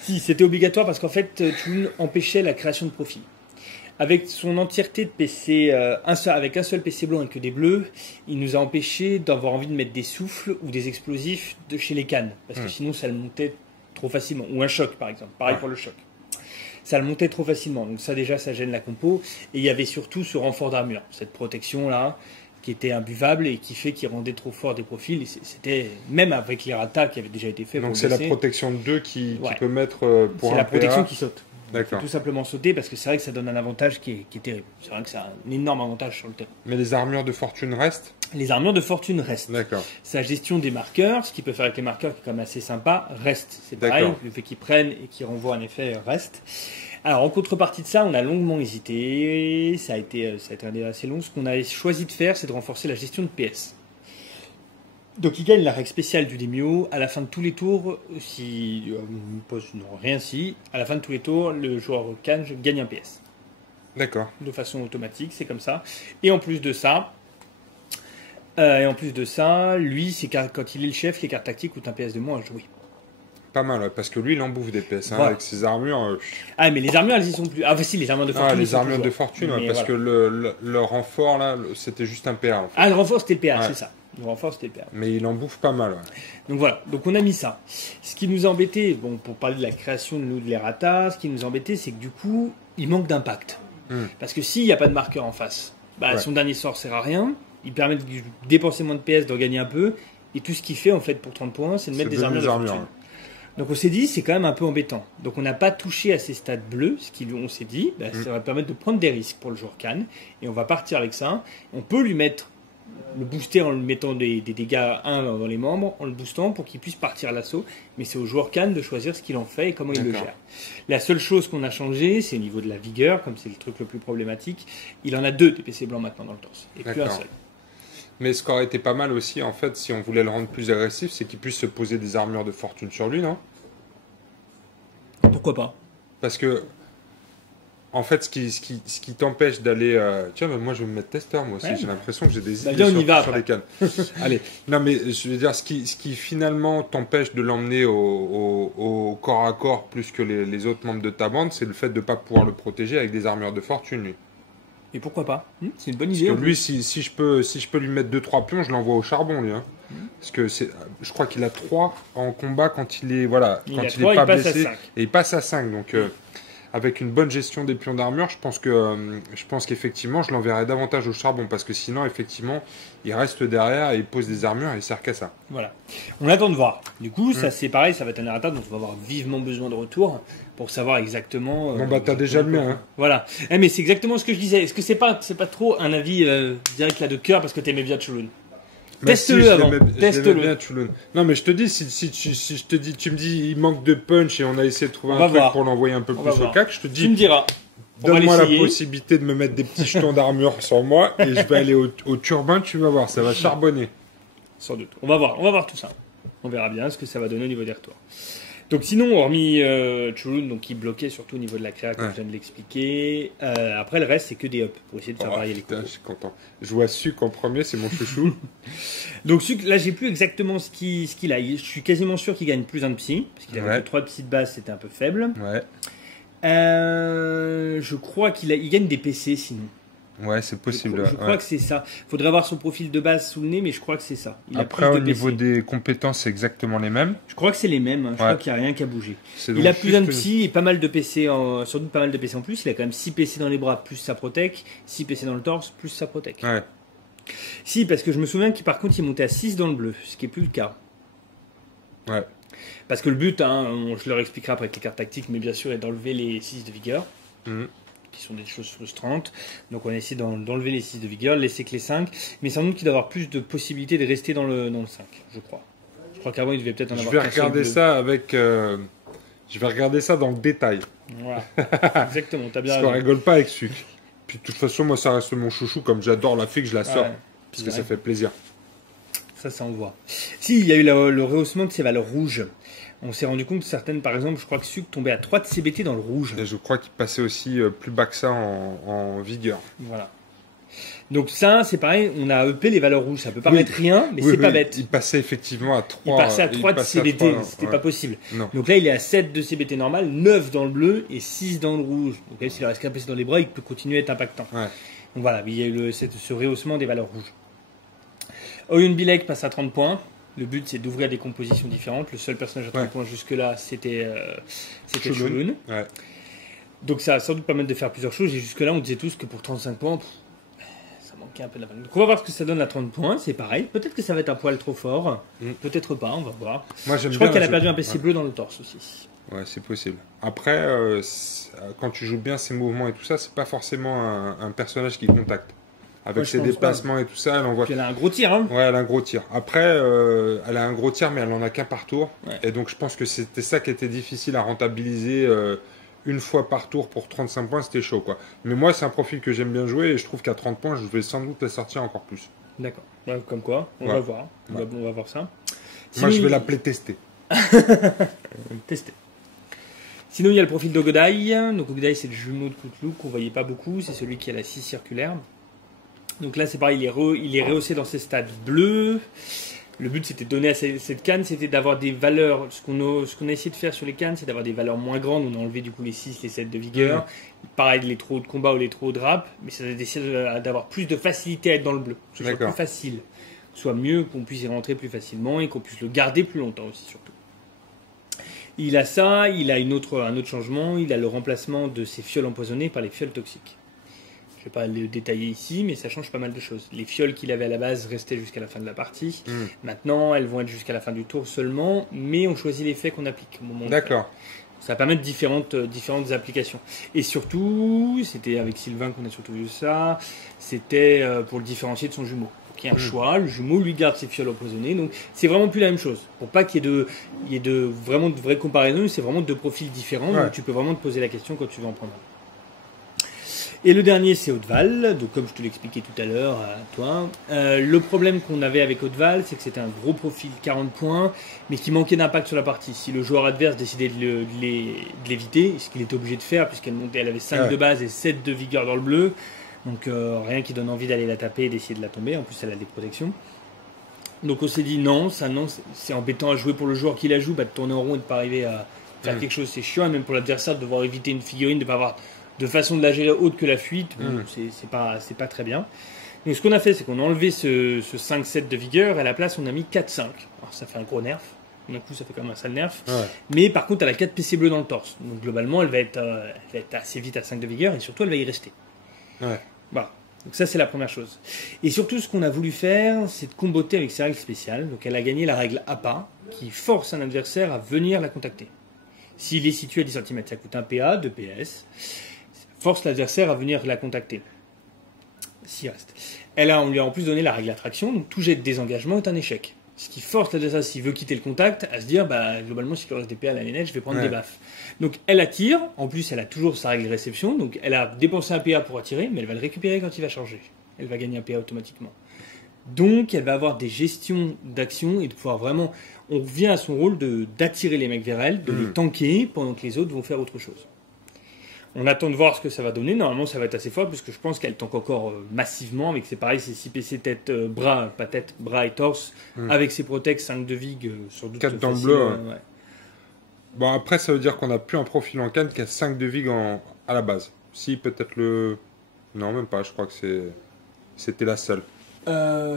Si, c'était obligatoire parce qu'en fait, Chulun empêchait la création de profils. Avec son entièreté de PC, avec un seul PC blanc et que des bleus, il nous a empêché d'avoir envie de mettre des souffles ou des explosifs de chez les cannes. Parce que sinon, ça le montait trop facilement. Ou un choc, par exemple. Pareil pour le choc. Ça le montait trop facilement. Donc ça, déjà, ça gêne la compo. Et il y avait surtout ce renfort d'armure. Cette protection-là, qui était imbuvable et qui fait qu'il rendait trop fort des profils. Et c'était, même avec l'errata qui avait déjà été fait. Donc c'est la protection de 2 qui peut mettre pour un c'est la protection PA. qui saute. D'accord. Tout simplement sauter parce que c'est vrai que ça donne un avantage qui est terrible. C'est vrai que c'est un énorme avantage sur le terrain. Mais les armures de fortune restent? Les armures de fortune restent. D'accord. Sa gestion des marqueurs, ce qu'il peut faire avec les marqueurs qui est quand même assez sympa, reste. C'est pareil, le fait qu'ils prennent et qu'ils renvoient un effet reste. Alors en contrepartie de ça, on a longuement hésité. Ça a été un débat assez long. Ce qu'on a choisi de faire, c'est de renforcer la gestion de PS. Donc il gagne la règle spéciale du Demio à la fin de tous les tours. À la fin de tous les tours, le joueur Can gagne un PS. D'accord. De façon automatique, c'est comme ça. Et en plus de ça, lui, c'est quand il est le chef, les cartes tactiques coûtent un PS de moins à jouer. Pas mal, parce que lui, il en bouffe des PS Voilà. avec ses armures. Ah, mais les armures, elles y sont plus. Ah, si, les armures de fortune. Les armures de fortune, parce que le renfort, là, c'était juste un PA. En fait. Ah, le renfort, c'était le PA, c'est ça. Le renfort, c'était le PA. Mais il en bouffe pas mal. Donc voilà, donc on a mis ça. Ce qui nous a embêté, bon, pour parler de la création de l'errata, ce qui nous a embêté, c'est que du coup, il manque d'impact. Parce que s'il n'y a pas de marqueur en face, son dernier sort sert à rien. Il permet de dépenser moins de PS, d'en gagner un peu. Et tout ce qu'il fait, en fait, pour 30 points, c'est de mettre des armures de fortune. Donc on s'est dit, c'est quand même un peu embêtant. Donc on n'a pas touché à ces stats bleus, on s'est dit, ça va permettre de prendre des risques pour le joueur Can, et on va partir avec ça. On peut lui mettre le booster en lui mettant des dégâts 1 dans les membres, en le boostant pour qu'il puisse partir à l'assaut. Mais c'est au joueur Khan de choisir ce qu'il en fait et comment il le gère. La seule chose qu'on a changé, c'est au niveau de la vigueur, comme c'est le truc le plus problématique. Il en a 2 des PC blancs maintenant dans le torse, et plus un seul. Mais ce qui aurait été pas mal aussi, en fait, si on voulait le rendre plus agressif, c'est qu'il puisse se poser des armures de fortune sur lui, non? Pourquoi pas? Parce que, en fait, ce qui t'empêche d'aller... Tiens, mais moi, je vais me mettre testeur, moi aussi. Ouais. J'ai l'impression que j'ai des idées sur les cannes. Allez. Non, mais je veux dire, ce qui finalement t'empêche de l'emmener au corps à corps plus que les autres membres de ta bande, c'est le fait de ne pas pouvoir le protéger avec des armures de fortune, lui. Et pourquoi pas? C'est une bonne idée. Parce que lui, si je peux lui mettre 2-3 pions, je l'envoie au charbon, lui. Hein. Parce que je crois qu'il a 3 en combat quand il est, voilà, quand il est pas blessé. Et il passe à 5. Donc, avec une bonne gestion des pions d'armure, je pense qu'effectivement, je l'enverrai davantage au charbon. Parce que sinon, effectivement, il reste derrière et il pose des armures et il sert qu'à ça. Voilà. On attend de voir. Du coup, ça c'est pareil, ça va être un errata, donc on va avoir vivement besoin de retour pour savoir exactement. Bon, bah, t'as déjà le mien. Hein. Voilà. Mais c'est exactement ce que je disais. Est-ce que c'est pas trop un avis direct là de cœur parce que t'aimais bien Chulun? Teste-le avant. Teste-le. Non, mais je te dis, si je te dis, tu me dis, il manque de punch et on a essayé de trouver un truc pour l'envoyer un peu plus au cac, je te dis. Tu me diras. Donne-moi la possibilité de me mettre des petits jetons d'armure sur moi et je vais aller au turbin, tu vas voir, ça va charbonner. Sans doute. On va voir tout ça. On verra bien ce que ça va donner au niveau des retours. Donc sinon, hormis Chulun, donc qui bloquait surtout au niveau de la créa, comme je viens de l'expliquer, après le reste c'est que des ups pour essayer de faire varier les combos. Je suis content. Je vois Suc en premier, c'est mon chouchou. Donc Suc, là j'ai plus exactement ce qu'il a. Je suis quasiment sûr qu'il gagne plus un psy, parce qu'il avait que 3 psys de base, c'était un peu faible. Ouais. Je crois qu'il gagne des PC sinon. Ouais, c'est possible. Je crois que c'est ça. Faudrait avoir son profil de base sous le nez, mais je crois que c'est ça. Après, au niveau des compétences, c'est exactement les mêmes. Je crois que c'est les mêmes. Je crois qu'il n'y a rien qu'à bouger. Il a plus un psy et pas mal de PC, surtout pas mal de PC en plus. Il a quand même 6 PC dans les bras plus sa protec, 6 PC dans le torse plus sa protec. Ouais. Si, parce que je me souviens qu'il par contre il montait à 6 dans le bleu, ce qui n'est plus le cas. Ouais. Parce que le but, je leur expliquerai après avec les cartes tactiques, mais bien sûr, est d'enlever les 6 de vigueur. Qui sont des choses frustrantes. Donc on a essayé d'enlever les 6 de vigueur, laisser que les 5, mais sans doute qu'il doit avoir plus de possibilités de rester dans le 5, je crois. Je crois qu'avant il devait peut-être en avoir. Je vais regarder ça dans le détail. Voilà. Exactement, t'as bien raison. Parce qu'on rigole pas avec Suc. Puis de toute façon, moi ça reste mon chouchou, comme j'adore la fille que je la sors. Parce que ça fait plaisir. Ça on le voit. Si, il y a eu le rehaussement de ses valeurs rouges. On s'est rendu compte que certaines, par exemple, je crois que Suc tombait à 3 de CBT dans le rouge. Et je crois qu'il passait aussi plus bas que ça en vigueur. Voilà. Donc ça, c'est pareil, on a EP les valeurs rouges. Ça peut paraître rien, mais c'est pas bête. Il passait effectivement à 3. Il passait à 3 de CBT, c'était pas possible. Non. Donc là, il est à 7 de CBT normal, 9 dans le bleu et 6 dans le rouge. Donc même s'il reste qu'un PC dans les bras, il peut continuer à être impactant. Ouais. Donc voilà, il y a eu ce rehaussement des valeurs rouges. Oyun Bilek passe à 30 points. Le but, c'est d'ouvrir des compositions différentes. Le seul personnage à 30 points jusque-là, c'était Chulun. Ouais. Donc ça a sans doute permettre de faire plusieurs choses. Et jusque-là, on disait tous que pour 35 points, ça manquait un peu de la valeur. Donc on va voir ce que ça donne à 30 points. C'est pareil. Peut-être que ça va être un poil trop fort. Peut-être pas, on va voir. Moi, je crois qu'elle a perdu un PC bleu dans le torse aussi. Ouais, c'est possible. Après, quand tu joues bien ses mouvements et tout ça, c'est pas forcément un personnage qui contacte. Avec ses déplacements et tout ça, elle envoie. Puis elle a un gros tir, hein. Ouais, elle a un gros tir. Après, elle a un gros tir, mais elle en a qu'un par tour. Ouais. Et donc, je pense que c'était ça qui était difficile à rentabiliser une fois par tour pour 35 points, c'était chaud, quoi. Mais moi, c'est un profil que j'aime bien jouer et je trouve qu'à 30 points, je vais sans doute la sortir encore plus. D'accord. Ouais, comme quoi, on va voir. On va voir ça. Moi, je vais l'appeler tester. Tester. Sinon, il y a le profil d'Ogodai. Donc, Ogodai, c'est le jumeau de Cthulhu qu'on voyait pas beaucoup. C'est celui qui a la scie circulaire. Donc là, c'est pareil, il est rehaussé dans ses stades bleus. Le but, c'était de donner à cette canne, c'était d'avoir des valeurs. Ce qu'on a essayé de faire sur les cannes, c'est d'avoir des valeurs moins grandes. On a enlevé du coup les 6, les 7 de vigueur. Pareil, les trop de combat ou les trop de rap. Mais ça a décidé d'avoir plus de facilité à être dans le bleu. Que ce soit plus facile. Que ce soit mieux, qu'on puisse y rentrer plus facilement et qu'on puisse le garder plus longtemps aussi, surtout. Il a ça, il a un autre changement. Il a le remplacement de ses fioles empoisonnées par les fioles toxiques. Je ne vais pas le détailler ici, mais ça change pas mal de choses. Les fioles qu'il avait à la base restaient jusqu'à la fin de la partie. Maintenant, elles vont être jusqu'à la fin du tour seulement, mais on choisit l'effet qu'on applique au moment. D'accord. Ça va permettre différentes applications. Et surtout, c'était avec Sylvain qu'on a surtout vu ça, c'était pour le différencier de son jumeau. il y a un choix, le jumeau lui garde ses fioles empoisonnées, donc c'est vraiment plus la même chose. Pour pas qu'il y ait vraiment de vraies comparaisons, c'est vraiment deux profils différents, donc tu peux vraiment te poser la question quand tu veux en prendre un. Et le dernier, c'est Haute-Val, donc comme je te l'expliquais tout à l'heure à toi. Le problème qu'on avait avec Haute-Val, c'est que c'était un gros profil 40 points, mais qui manquait d'impact sur la partie. Si le joueur adverse décidait de l'éviter, ce qu'il était obligé de faire, puisqu'elle avait 5 de base et 7 de vigueur dans le bleu, donc rien qui donne envie d'aller la taper et d'essayer de la tomber, en plus elle a des protections. Donc on s'est dit non, c'est embêtant à jouer pour le joueur qui la joue, de tourner en rond et de ne pas arriver à faire quelque chose, c'est chiant, et même pour l'adversaire de devoir éviter une figurine, de ne pas avoir de façon de la gérer autre que la fuite, c'est pas très bien. Donc ce qu'on a fait, c'est qu'on a enlevé ce 5-7 de vigueur, et à la place on a mis 4-5. Alors ça fait un gros nerf, d'un coup ça fait quand même un sale nerf, mais par contre elle a 4 PC bleus dans le torse, donc globalement elle va être assez vite à 5 de vigueur, et surtout elle va y rester. Voilà. Donc ça c'est la première chose. Et surtout ce qu'on a voulu faire, c'est de comboter avec ses règles spéciales. Donc elle a gagné la règle APA, qui force un adversaire à venir la contacter. S'il est situé à 10 cm, ça coûte 1 PA, 2 PS. Force l'adversaire à venir la contacter. S'il reste. On lui a en plus donné la règle attraction, donc tout jet de désengagement est un échec. Ce qui force l'adversaire, s'il veut quitter le contact, à se dire, globalement, si le reste des PA à la nénette, je vais prendre des baffes. Donc elle attire, en plus elle a toujours sa règle réception, donc elle a dépensé un PA pour attirer, mais elle va le récupérer quand il va charger. Elle va gagner un PA automatiquement. Donc elle va avoir des gestions d'action et de pouvoir vraiment... On revient à son rôle d'attirer les mecs vers elle, de les tanker, pendant que les autres vont faire autre chose. On attend de voir ce que ça va donner. Normalement, ça va être assez fort, puisque je pense qu'elle tank encore massivement. Avec c'est pareil, c'est 6 PC tête, bras, pas tête, bras et torse, avec ses protects, 5 de vig, sur doute 4 dans le bleu. Bon, après, ça veut dire qu'on n'a plus un profil en canne qui a 5 de vig à la base. Si, peut-être le... Non, même pas, je crois que c'était la seule.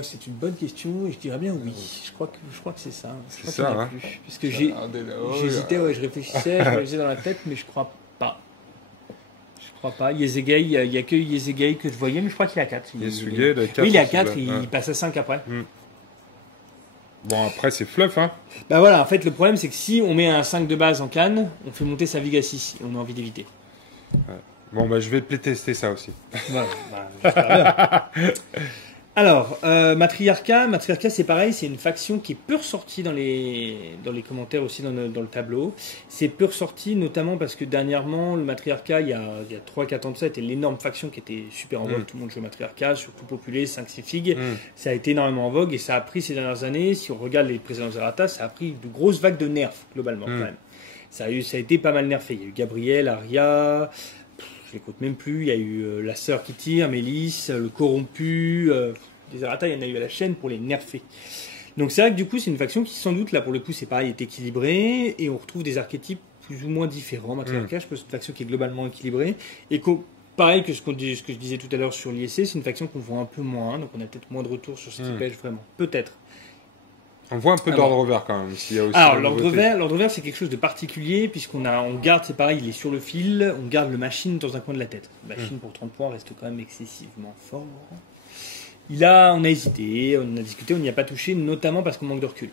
C'est une bonne question, et je dirais bien oui. Je crois que c'est ça. C'est ça, hein. Parce que j'hésitais, je réfléchissais, je me disais dans la tête, mais je crois pas. Yezegei, il n'y a que Yezegei que je voyais, mais je crois qu'il a 4. Yezegei, il a 4. Oui, il a 4, il passe à 5 après. Bon, après, c'est fluff, hein. Voilà, en fait, le problème, c'est que si on met un 5 de base en canne, on fait monter sa vig à 6, et on a envie d'éviter. Bon, je vais tester ça aussi. Voilà, j'espère bien. Alors, Matriarca, c'est pareil, c'est une faction qui est peu ressortie dans les commentaires aussi dans le tableau. C'est peu ressorti notamment parce que dernièrement, le Matriarca, il y a 3-4 ans de ça, était l'énorme faction qui était super en vogue. Tout le monde jouait Matriarca, surtout populé, 5-6 figues. Ça a été énormément en vogue et ça a pris ces dernières années, si on regarde les précédents errata, ça a pris de grosses vagues de nerfs globalement quand même. Ça a été pas mal nerfé. Il y a eu Gabriel, Aria... Je l'écoute même plus, il y a eu la sœur qui tire, Mélisse, le corrompu, des errata, il y en a eu à la chaîne pour les nerfer. Donc c'est vrai que du coup c'est une faction qui sans doute, là pour le coup c'est pareil, est équilibrée, et on retrouve des archétypes plus ou moins différents. Matriarca, je pense que c'est une faction qui est globalement équilibrée, et pareil que ce que je disais tout à l'heure sur l'ISC, c'est une faction qu'on voit un peu moins, donc on a peut-être moins de retours sur ce typage vraiment, peut-être. On voit un peu d'ordre vert quand même. S'il y a aussi alors l'ordre vert c'est quelque chose de particulier puisqu'on garde, c'est pareil, il est sur le fil, on garde le machine dans un coin de la tête. Le machine pour 30 points reste quand même excessivement fort. On a hésité, on a discuté, on n'y a pas touché, notamment parce qu'on manque de recul.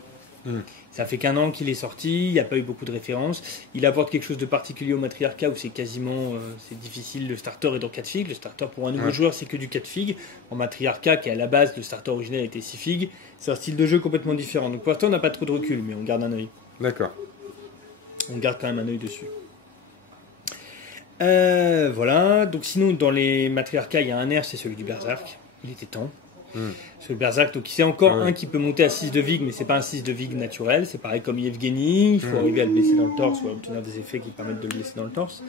Ça fait qu'1 an qu'il est sorti, il n'y a pas eu beaucoup de références. Il apporte quelque chose de particulier au Matriarca où c'est quasiment c'est difficile. Le starter est dans 4 figues. Le starter pour un nouveau joueur, c'est que du 4 figues. En Matriarca, qui à la base, le starter original était 6 figues, c'est un style de jeu complètement différent. Donc pour l'instant, on n'a pas trop de recul, mais on garde un œil. D'accord. On garde quand même un œil dessus. Voilà. Donc sinon, dans les Matriarca, il y a un air, c'est celui du Berserk. Il était temps. Sur le Berserk, donc c'est encore un qui peut monter à 6 de vig, mais c'est pas un 6 de vig naturel. C'est pareil comme Yevgeny, il faut arriver à le blesser dans le torse ou à obtenir des effets qui permettent de le blesser dans le torse.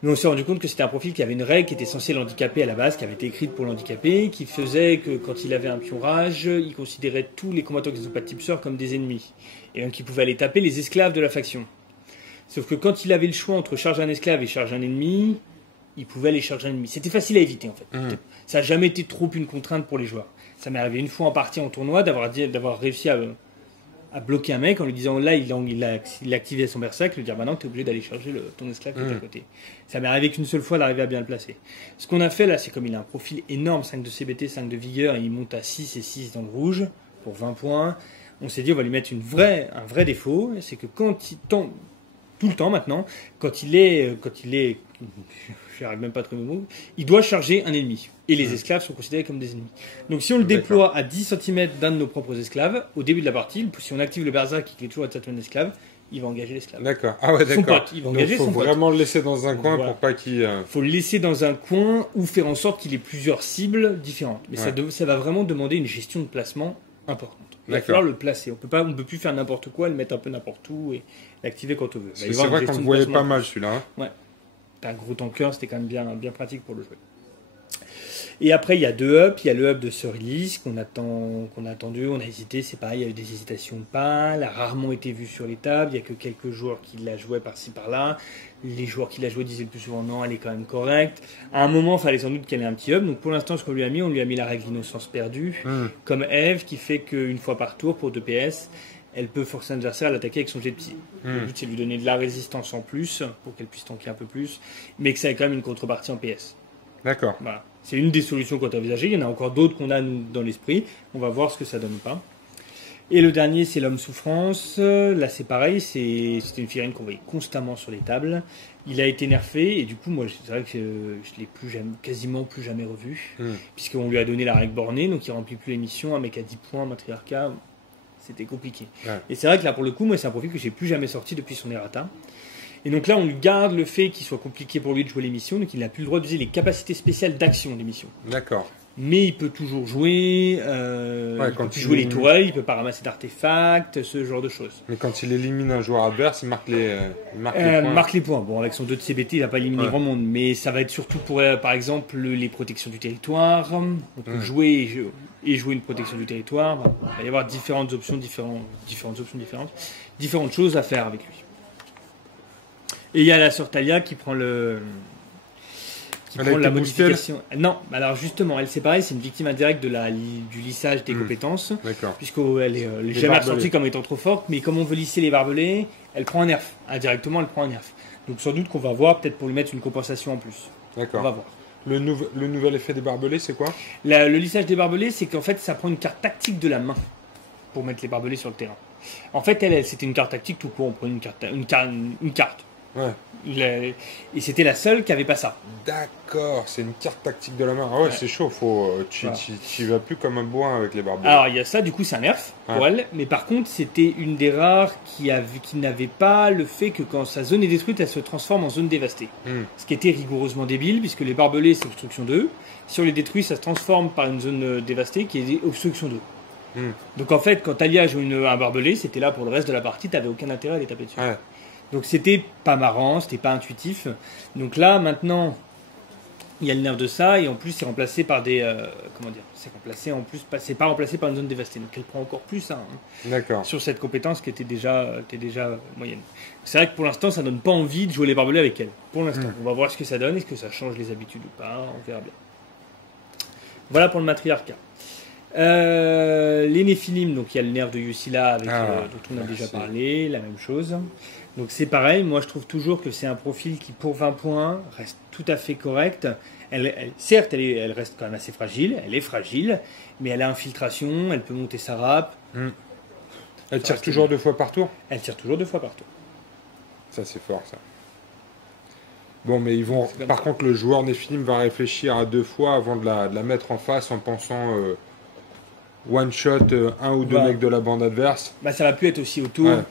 Mais on s'est rendu compte que c'était un profil qui avait une règle qui était censée l'handicaper à la base, qui avait été écrite pour l'handicaper, qui faisait que quand il avait un pion rage, il considérait tous les combattants qui ne sont pas de type sort comme des ennemis. Et donc il pouvait aller taper les esclaves de la faction. Sauf que quand il avait le choix entre charger un esclave et charger un ennemi, il pouvait aller charger un ennemi. C'était facile à éviter en fait. Ça n'a jamais été trop une contrainte pour les joueurs. Ça m'est arrivé une fois en partie en tournoi d'avoir réussi à bloquer un mec en lui disant là il a activé son berserk, lui dire maintenant tu es obligé d'aller charger ton esclave qui est à côté. Ça m'est arrivé qu'une seule fois d'arriver à bien le placer. Ce qu'on a fait là, c'est comme il a un profil énorme, 5 de CBT, 5 de vigueur, et il monte à 6 et 6 dans le rouge pour 20 points. On s'est dit on va lui mettre un vrai défaut, c'est que quand il tombe, tout le temps maintenant, quand il est, j'arrive même pas à trouver le mot, il doit charger un ennemi. Et les esclaves sont considérés comme des ennemis. Donc si on le déploie à 10 cm d'un de nos propres esclaves, au début de la partie, si on active le berserk qui est toujours à tête d'un esclave, il va engager l'esclave. D'accord. Ah ouais, Son d'accord. pote, il va engager son pote. Il faut vraiment le laisser dans un coin Voilà. pour pas qu'il... Faut le laisser dans un coin ou faire en sorte qu'il ait plusieurs cibles différentes. Mais ça va vraiment demander une gestion de placement importante. Il va falloir le placer. On peut plus faire n'importe quoi, le mettre un peu n'importe où et l'activer quand on veut. C'est vrai qu'on le voyait pas mal celui-là. Hein. Ouais. T'as un gros tanker, c'était quand même bien pratique pour le jouer. Et après, il y a deux hubs. Il y a le hub de Cerise qu'on a attendu, on a hésité. C'est pareil, il y a eu des hésitations de pas. Elle a rarement été vue sur les tables. Il n'y a que quelques joueurs qui la jouaient par-ci par-là. Les joueurs qui la jouaient disaient le plus souvent non, elle est quand même correcte. À un moment, il fallait sans doute qu'elle ait un petit hub. Donc pour l'instant, ce qu'on lui a mis la règle d'innocence perdue, comme Eve, qui fait qu'une fois par tour, pour 2 PS, elle peut forcer un adversaire à l'attaquer avec son jet de pied. Le but, c'est de lui donner de la résistance en plus, pour qu'elle puisse tanker un peu plus, mais que ça ait quand même une contrepartie en PS. D'accord. Voilà. C'est une des solutions qu'on a envisagées. Il y en a encore d'autres qu'on a nous, dans l'esprit. On va voir ce que ça donne ou pas. Et le dernier, c'est l'homme souffrance. Là, c'est pareil. C'était une figurine qu'on voyait constamment sur les tables. Il a été nerfé. Et du coup, moi, c'est vrai que je l'ai quasiment plus jamais revu. Puisqu'on lui a donné la règle bornée. Donc, il remplit plus les missions. Un mec à 10 points, matriarcat. C'était compliqué. Ouais. Et c'est vrai que là, pour le coup, moi, c'est un profil que j'ai plus jamais sorti depuis son errata. Et donc là, on lui garde le fait qu'il soit compliqué pour lui de jouer les missions, donc il n'a plus le droit d'utiliser les capacités spéciales d'action des missions. D'accord. Mais il peut toujours jouer, il peut jouer les tourelles, il peut pas ramasser d'artefacts, ce genre de choses. Mais quand il élimine un joueur adverse, il marque les points. Marque les points. Bon, avec son 2 de CBT, il n'a pas éliminé grand monde, mais ça va être surtout pour, par exemple, les protections du territoire. On peut jouer et jouer une protection du territoire. Il va y avoir différentes choses à faire avec lui. Et il y a la sœur Talia qui prend la modification. Non, alors justement, elle c'est pareil, c'est une victime indirecte du lissage des compétences. D'accord. Puisqu'elle est jamais ressortie comme étant trop forte, mais comme on veut lisser les barbelés, elle prend un nerf. Indirectement, elle prend un nerf. Donc sans doute qu'on va voir, peut-être pour lui mettre une compensation en plus. D'accord. On va voir. Le nouvel effet des barbelés, c'est quoi ? Le lissage des barbelés, c'est qu'en fait, ça prend une carte tactique de la main pour mettre les barbelés sur le terrain. En fait, elle c'était une carte tactique tout court. On prenait une carte. Ouais. Et c'était la seule qui avait pas ça. D'accord, c'est une carte tactique de la main. Ah ouais, c'est chaud, tu vas plus comme un bourrin avec les barbelés. Alors il y a ça, du coup c'est un nerf pour elle, mais par contre c'était une des rares qui n'avait pas le fait que quand sa zone est détruite, elle se transforme en zone dévastée. Ce qui était rigoureusement débile, puisque les barbelés c'est obstruction 2. Si on les détruit, ça se transforme par une zone dévastée qui est obstruction 2. Donc en fait, quand Talia joue un barbelé, c'était là pour le reste de la partie, t'avais aucun intérêt à les taper dessus. Ouais. Donc c'était pas marrant, c'était pas intuitif. Donc là, maintenant, il y a le nerf de ça, et en plus c'est remplacé par des... c'est pas remplacé par une zone dévastée. Donc elle prend encore plus ça, D'accord. Sur cette compétence qui était déjà moyenne. C'est vrai que pour l'instant, ça donne pas envie de jouer les barbelés avec elle. Pour l'instant, on va voir ce que ça donne, est-ce que ça change les habitudes ou pas, on verra bien. Voilà pour le matriarcat. Les Néphilim, donc il y a le nerf de Yusila dont on a déjà parlé, la même chose. Donc c'est pareil, moi je trouve toujours que c'est un profil qui pour 20 points reste tout à fait correct. Certes, elle reste quand même assez fragile, elle est fragile, mais elle a infiltration, elle peut monter sa râpe. Elle tire toujours 2 fois par tour ? Elle tire toujours 2 fois par tour. Ça c'est fort ça. Bon, mais par contre, le joueur Néphilim va réfléchir à 2 fois avant de la mettre en face en pensant one shot un ou 2 mecs de la bande adverse. Bah, ça va plus être aussi autour. Ouais.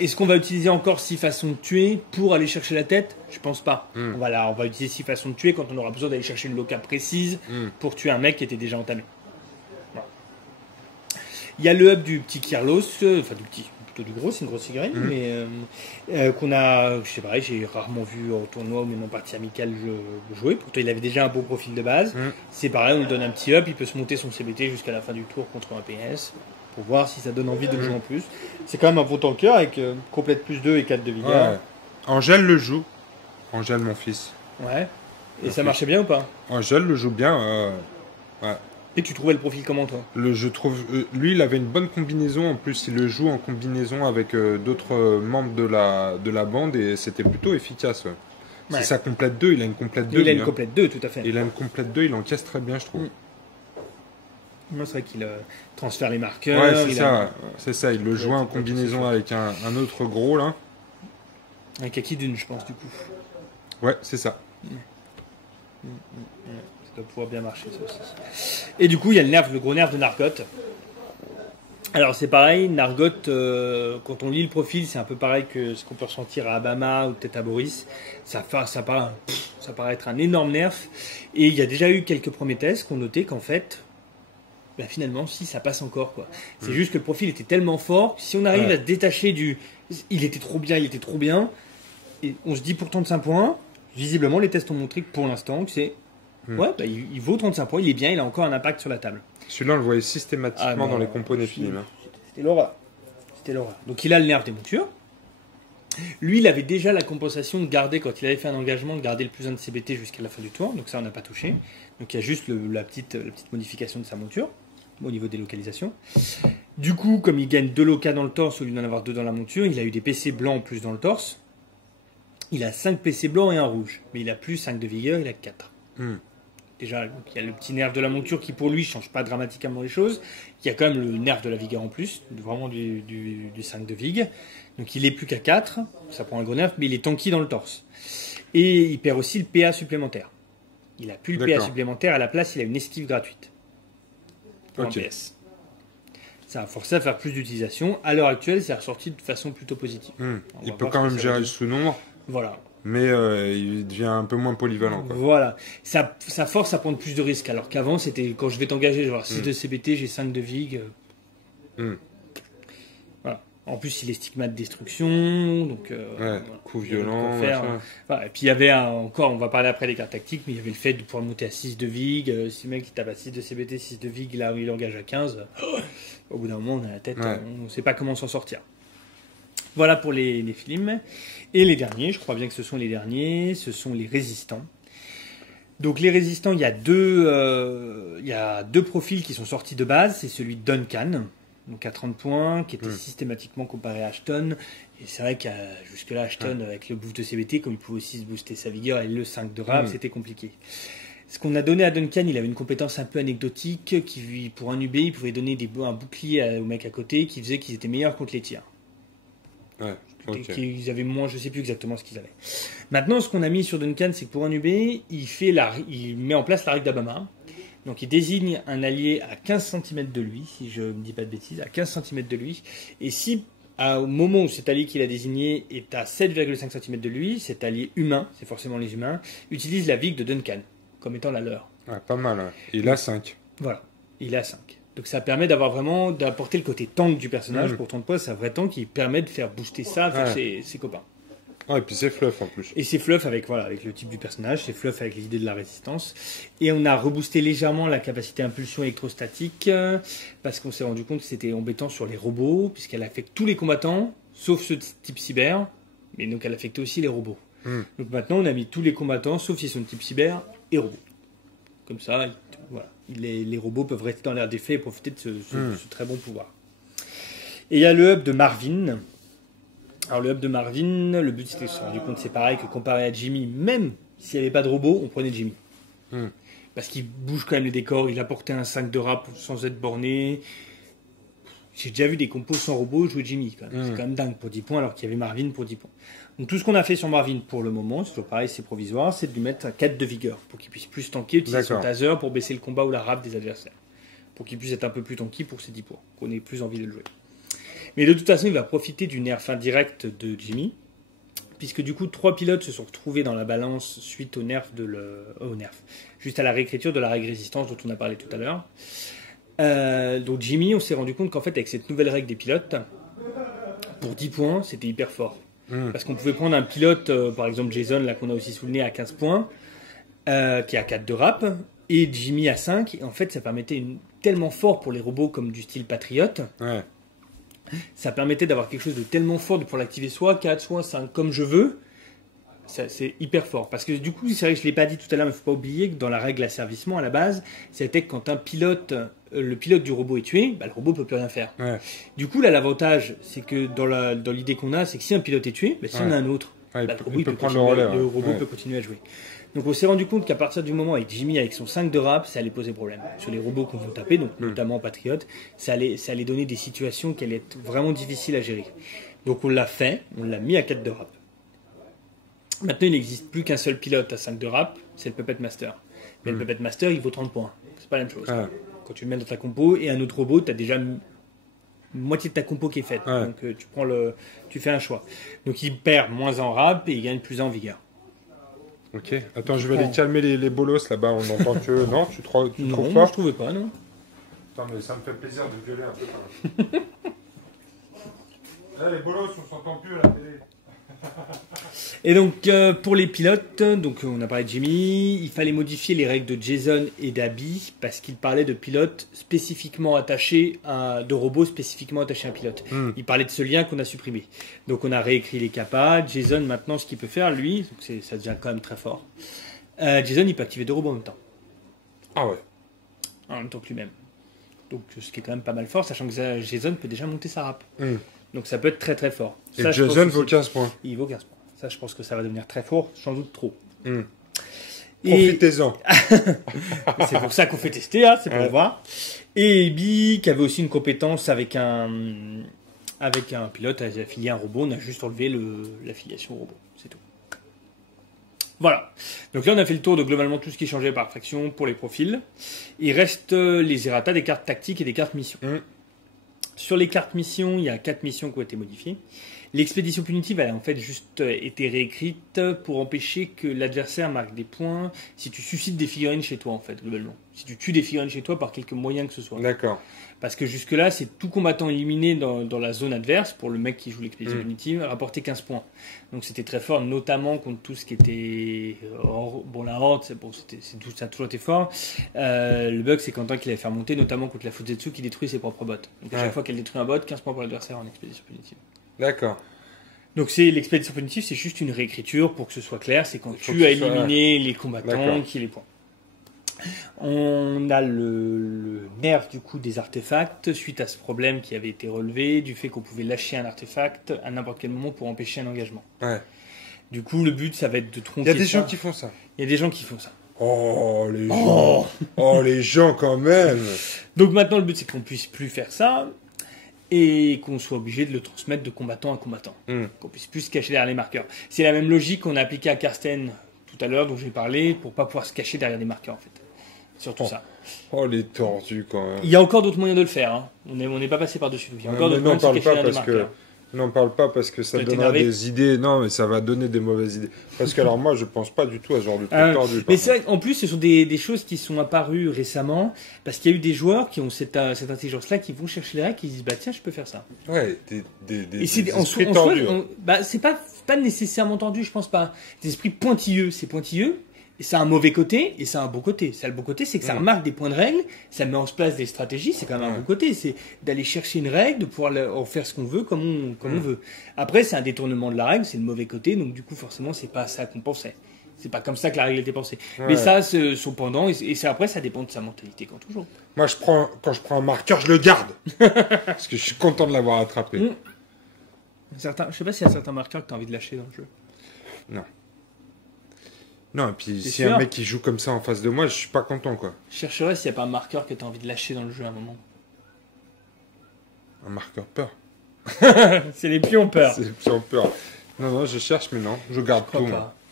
Est-ce qu'on va utiliser encore 6 façons de tuer pour aller chercher la tête ? Je pense pas. On va utiliser 6 façons de tuer quand on aura besoin d'aller chercher une loca précise pour tuer un mec qui était déjà entamé. Voilà. Il y a le hub du petit Kirlos, enfin plutôt du gros, c'est une grosse figurine, mais qu'on a, je sais pas, j'ai rarement vu au tournoi ou même en partie amicale jouer. Pourtant, il avait déjà un beau profil de base. C'est pareil, on lui donne un petit hub, il peut se monter son CBT jusqu'à la fin du tour contre un PS. Pour voir si ça donne envie de le jouer en plus. C'est quand même un bon tanker avec complète plus 2 et 4 de vigueur. Ouais. Angèle le joue. Angèle, mon fils. Ouais. Et ça marchait bien ou pas ? Angèle le joue bien. Ouais. Et tu trouvais le profil comment, toi ? Je trouve. Lui, il avait une bonne combinaison. En plus, il le joue en combinaison avec d'autres membres de la bande et c'était plutôt efficace. Ouais. C'est sa complète 2. Il a une complète 2. Il a une complète 2, tout à fait. Il a une complète 2. Il encaisse très bien, je trouve. Moi, c'est vrai qu'il transfère les marqueurs. Ouais, c'est ça. Il le joue en combinaison avec un autre gros, là. Un kaki d'une, je pense, du coup. Ouais, c'est ça. Ça doit pouvoir bien marcher, ça aussi. Et du coup, il y a le gros nerf de Nargot. Alors, c'est pareil, Nargot, quand on lit le profil, c'est un peu pareil que ce qu'on peut ressentir à Abama ou peut-être à Boris. Ça paraît être un énorme nerf. Et il y a déjà eu quelques premiers tests qui ont noté qu'en fait, bah, finalement, si, ça passe encore, quoi. C'est juste que le profil était tellement fort, si on arrive à se détacher il était trop bien, et on se dit pour 35 points, visiblement, les tests ont montré que pour l'instant, c'est... Ouais, bah, il vaut 35 points, il est bien, il a encore un impact sur la table. Celui-là, on le voyait systématiquement non, dans les compos Nephilim. C'était l'horreur. Donc il a le nerf des montures. Lui, il avait déjà la compensation de garder, quand il avait fait un engagement, de garder le +1 de CBT jusqu'à la fin du tour. Donc ça, on n'a pas touché. Donc il y a juste la petite modification de sa monture au niveau des localisations. Du coup, comme il gagne 2 locas dans le torse au lieu d'en avoir 2 dans la monture, il a eu des PC blancs en plus dans le torse. Il a 5 PC blancs et un rouge. Mais il a plus 5 de vigueur, il a 4. Déjà, il y a le petit nerf de la monture qui, pour lui, ne change pas dramatiquement les choses. Il y a quand même le nerf de la vigueur en plus, vraiment du 5 de vig. Donc il est plus qu'à 4, ça prend un gros nerf, mais il est tanky dans le torse. Et il perd aussi le PA supplémentaire. Il a plus le PA supplémentaire, à la place, il a une esquive gratuite. Pour un PS. Ça a forcé à faire plus d'utilisation. À l'heure actuelle, c'est ressorti de façon plutôt positive. Il peut quand même gérer le sous-nombre. Voilà. Mais il devient un peu moins polyvalent. Quoi. Voilà. Ça force à prendre plus de risques. Alors qu'avant, c'était quand je vais t'engager, je vais avoir 6 de CBT, j'ai 5 de VIG. Voilà. En plus, il est stigmate destruction. Donc, coup violent. Voilà. Et puis, il y avait encore, on va parler après des cartes tactiques, mais il y avait le fait de pouvoir monter à 6 de VIG. Si le mec il tape à 6 de CBT, 6 de VIG, là où il engage à 15, au bout d'un moment, on a la tête, on ne sait pas comment s'en sortir. Voilà pour les films. Et les derniers, je crois bien que ce sont les derniers, ce sont les résistants. Donc les résistants, il y a deux profils qui sont sortis de base. C'est celui de Duncan, donc à 30 points, qui était systématiquement comparé à Ashton. Et c'est vrai qu'à jusque-là, Ashton, avec le boost de CBT, comme il pouvait aussi se booster sa vigueur et le 5 de rab, c'était compliqué. Ce qu'on a donné à Duncan, il avait une compétence un peu anecdotique, qui pour un UB, il pouvait donner un bouclier au mec à côté, qui faisait qu'ils étaient meilleurs contre les tirs. Ils avaient moins, je sais plus exactement ce qu'ils avaient. Maintenant, ce qu'on a mis sur Duncan, c'est que pour un UB, il met en place la règle d'Abama. Donc, il désigne un allié à 15 cm de lui, si je ne dis pas de bêtises, à 15 cm de lui. Et si, au moment où cet allié qu'il a désigné est à 7,5 cm de lui, cet allié humain, c'est forcément les humains, utilise la vig de Duncan comme étant la leur. Pas mal. Il a 5. Voilà, il a 5. Donc ça permet d'apporter le côté tank du personnage pour ton poste, c'est un vrai tank qui permet de faire booster ça vers ses copains. Et puis c'est fluff en plus. Et c'est fluff avec le type du personnage, c'est fluff avec l'idée de la résistance. Et on a reboosté légèrement la capacité impulsion électrostatique parce qu'on s'est rendu compte que c'était embêtant sur les robots, puisqu'elle affecte tous les combattants, sauf ceux de type cyber, mais donc elle affectait aussi les robots. Donc maintenant on a mis tous les combattants, sauf s'ils sont de type cyber et robots. Comme ça, voilà. Les robots peuvent rester dans l'air d'effet et profiter de ce très bon pouvoir. Et il y a le hub de Marvin. Alors le hub de Marvin, le but c'était de se rendre compte, c'est pareil que comparé à Jimmy, même s'il n'y avait pas de robot, on prenait Jimmy. Parce qu'il bouge quand même les décors, il apportait un 5 de rap sans être borné. J'ai déjà vu des compos sans robot jouer Jimmy. C'est quand même dingue pour 10 points alors qu'il y avait Marvin pour 10 points. Donc tout ce qu'on a fait sur Marvin pour le moment, c'est toujours pareil, c'est provisoire, c'est de lui mettre un 4 de vigueur pour qu'il puisse plus tanker, utiliser son taser pour baisser le combat ou la rap des adversaires. Pour qu'il puisse être un peu plus tanky pour ses 10 points, qu'on ait plus envie de le jouer. Mais de toute façon, il va profiter du nerf indirect de Jimmy, puisque du coup, 3 pilotes se sont retrouvés dans la balance suite au nerf juste à la réécriture de la règle résistance dont on a parlé tout à l'heure. Donc Jimmy, on s'est rendu compte qu'en fait, avec cette nouvelle règle des pilotes, pour 10 points, c'était hyper fort. Parce qu'on pouvait prendre un pilote, par exemple Jason, là qu'on a aussi souligné à 15 points, qui a 4 de rap, et Jimmy à 5. Et en fait, ça permettait tellement fort pour les robots comme du style Patriot. Ça permettait d'avoir quelque chose de tellement fort pour l'activer soit 4, soit 5, comme je veux. C'est hyper fort. Parce que du coup, c'est vrai que je ne l'ai pas dit tout à l'heure, mais il ne faut pas oublier que dans la règle asservissement, à la base, c'était que quand le pilote du robot est tué, le robot ne peut plus rien faire. Du coup, là, l'avantage, c'est que dans l'idée qu'on a, c'est que si un pilote est tué, si on a un autre, le robot peut continuer à jouer. Donc on s'est rendu compte qu'à partir du moment avec Jimmy, avec son 5 de rap, ça allait poser problème. Sur les robots qu'on veut taper, donc notamment Patriot, ça allait donner des situations qui allaient être vraiment difficiles à gérer. Donc on l'a fait, on l'a mis à 4 de rap. Maintenant, il n'existe plus qu'un seul pilote à 5 de rap, c'est le Puppet Master. Mais le Puppet Master, il vaut 30 points. C'est pas la même chose. Ah. Quand tu le mets dans ta compo et un autre robot, tu as déjà moitié de ta compo qui est faite. Ouais. Donc tu fais un choix. Donc il perd moins en rap et il gagne plus en vigueur. Ok. Attends, je vais aller calmer les bolos là-bas. On entend que. Non, tu trouves Non, pas je trouvais pas, non. Attends, mais ça me fait plaisir de gueuler un peu quand même. Là, les bolos, on s'entend plus à la télé. Et donc pour les pilotes, donc on a parlé de Jimmy, il fallait modifier les règles de Jason et d'Abby parce qu'il parlait de pilotes spécifiquement attachés de robots spécifiquement attachés à un pilote. Il parlait de ce lien qu'on a supprimé. Donc on a réécrit les capas. Jason maintenant ce qu'il peut faire lui, donc ça devient quand même très fort. Jason il peut activer 2 robots en même temps. Ah ouais. En même temps que lui-même. Donc ce qui est quand même pas mal fort, sachant que Jason peut déjà monter sa rap. Donc ça peut être très très fort. Et Ça, je Jason pense que vaut 15 points. il vaut 15 points. Ça, je pense que ça va devenir très fort, sans doute trop. Et Profitez-en. c'est pour ça qu'on fait tester, hein, c'est pour le voir. Et Abby, qui avait aussi une compétence avec un pilote affilié à un robot, on a juste enlevé l'affiliation au robot, c'est tout. Voilà. Donc là, on a fait le tour de globalement tout ce qui changeait par faction pour les profils. Il reste les errata des cartes tactiques et des cartes missions. Sur les cartes missions, il y a 4 missions qui ont été modifiées. L'expédition punitive, elle a en fait juste été réécrite pour empêcher que l'adversaire marque des points si tu suscites des figurines chez toi, en fait, globalement. Si tu tues des figurines chez toi par quelque moyen que ce soit. D'accord. Parce que jusque-là, c'est tout combattant éliminé dans la zone adverse, pour le mec qui joue l'expédition punitive, rapporter 15 points. Donc c'était très fort, notamment contre tout ce qui était... Bon, la horde, ça a toujours été fort. Le bug, c'est Quentin qui l'avait fait remonter, notamment contre la Fuzetsu qui détruit ses propres bots. Donc à chaque fois qu'elle détruit un bot, 15 points pour l'adversaire en expédition punitive. D'accord. Donc l'expédition punitive, c'est juste une réécriture pour que ce soit clair. C'est quand tu as éliminé les combattants qui les points. On a le nerf du coup des artefacts suite à ce problème qui avait été relevé du fait qu'on pouvait lâcher un artefact à n'importe quel moment pour empêcher un engagement. Ouais. Du coup, le but, ça va être de tronquer. Il y a des gens qui font ça. Il y a des gens qui font ça. Oh, les gens. Oh, les gens quand même. Donc maintenant, le but, c'est qu'on puisse plus faire ça. Et qu'on soit obligé de le transmettre de combattant à combattant. Qu'on puisse plus se cacher derrière les marqueurs. C'est la même logique qu'on a appliquée à Karsten tout à l'heure, dont j'ai parlé, pour pas pouvoir se cacher derrière des marqueurs, en fait. Surtout ça. Oh, les tordus, quand même. Il y a encore d'autres moyens de le faire. Hein. On n'est pas passé par-dessus. Il y a encore d'autres moyens de se cacher derrière des marqueurs. N'en parle pas parce que ça donnera des idées. Non, mais ça va donner des mauvaises idées. Parce que alors moi, je pense pas du tout à ce genre de truc tordu. Mais c'est vrai qu'en plus, ce sont des choses qui sont apparues récemment parce qu'il y a eu des joueurs qui ont cette intelligence-là qui vont chercher les règles, qui disent bah tiens, je peux faire ça. Ouais, Et c'est en soi, c'est pas nécessairement tordu, je pense pas. Des esprits pointilleux, c'est pointilleux. Et ça a un mauvais côté et ça a un bon côté. Ça a le bon côté, c'est que ça remarque des points de règle, ça met en place des stratégies, c'est quand même un bon côté. C'est d'aller chercher une règle, de pouvoir en faire ce qu'on veut, comme on veut. Après, c'est un détournement de la règle, c'est le mauvais côté, donc du coup, forcément, c'est pas ça qu'on pensait. C'est pas comme ça que la règle était pensée. Mais ça, son pendant, et après, ça dépend de sa mentalité, quand toujours. Moi, quand je prends un marqueur, je le garde. Parce que je suis content de l'avoir attrapé. Je sais pas s'il y a certains marqueurs que tu as envie de lâcher dans le jeu. Non. Non, et puis si un mec qui joue comme ça en face de moi, je suis pas content, quoi. Je chercherais s'il n'y a pas un marqueur que tu as envie de lâcher dans le jeu à un moment. Un marqueur peur. C'est les pions peur. C'est les pions peur. Non, je cherche, mais non, je garde tout.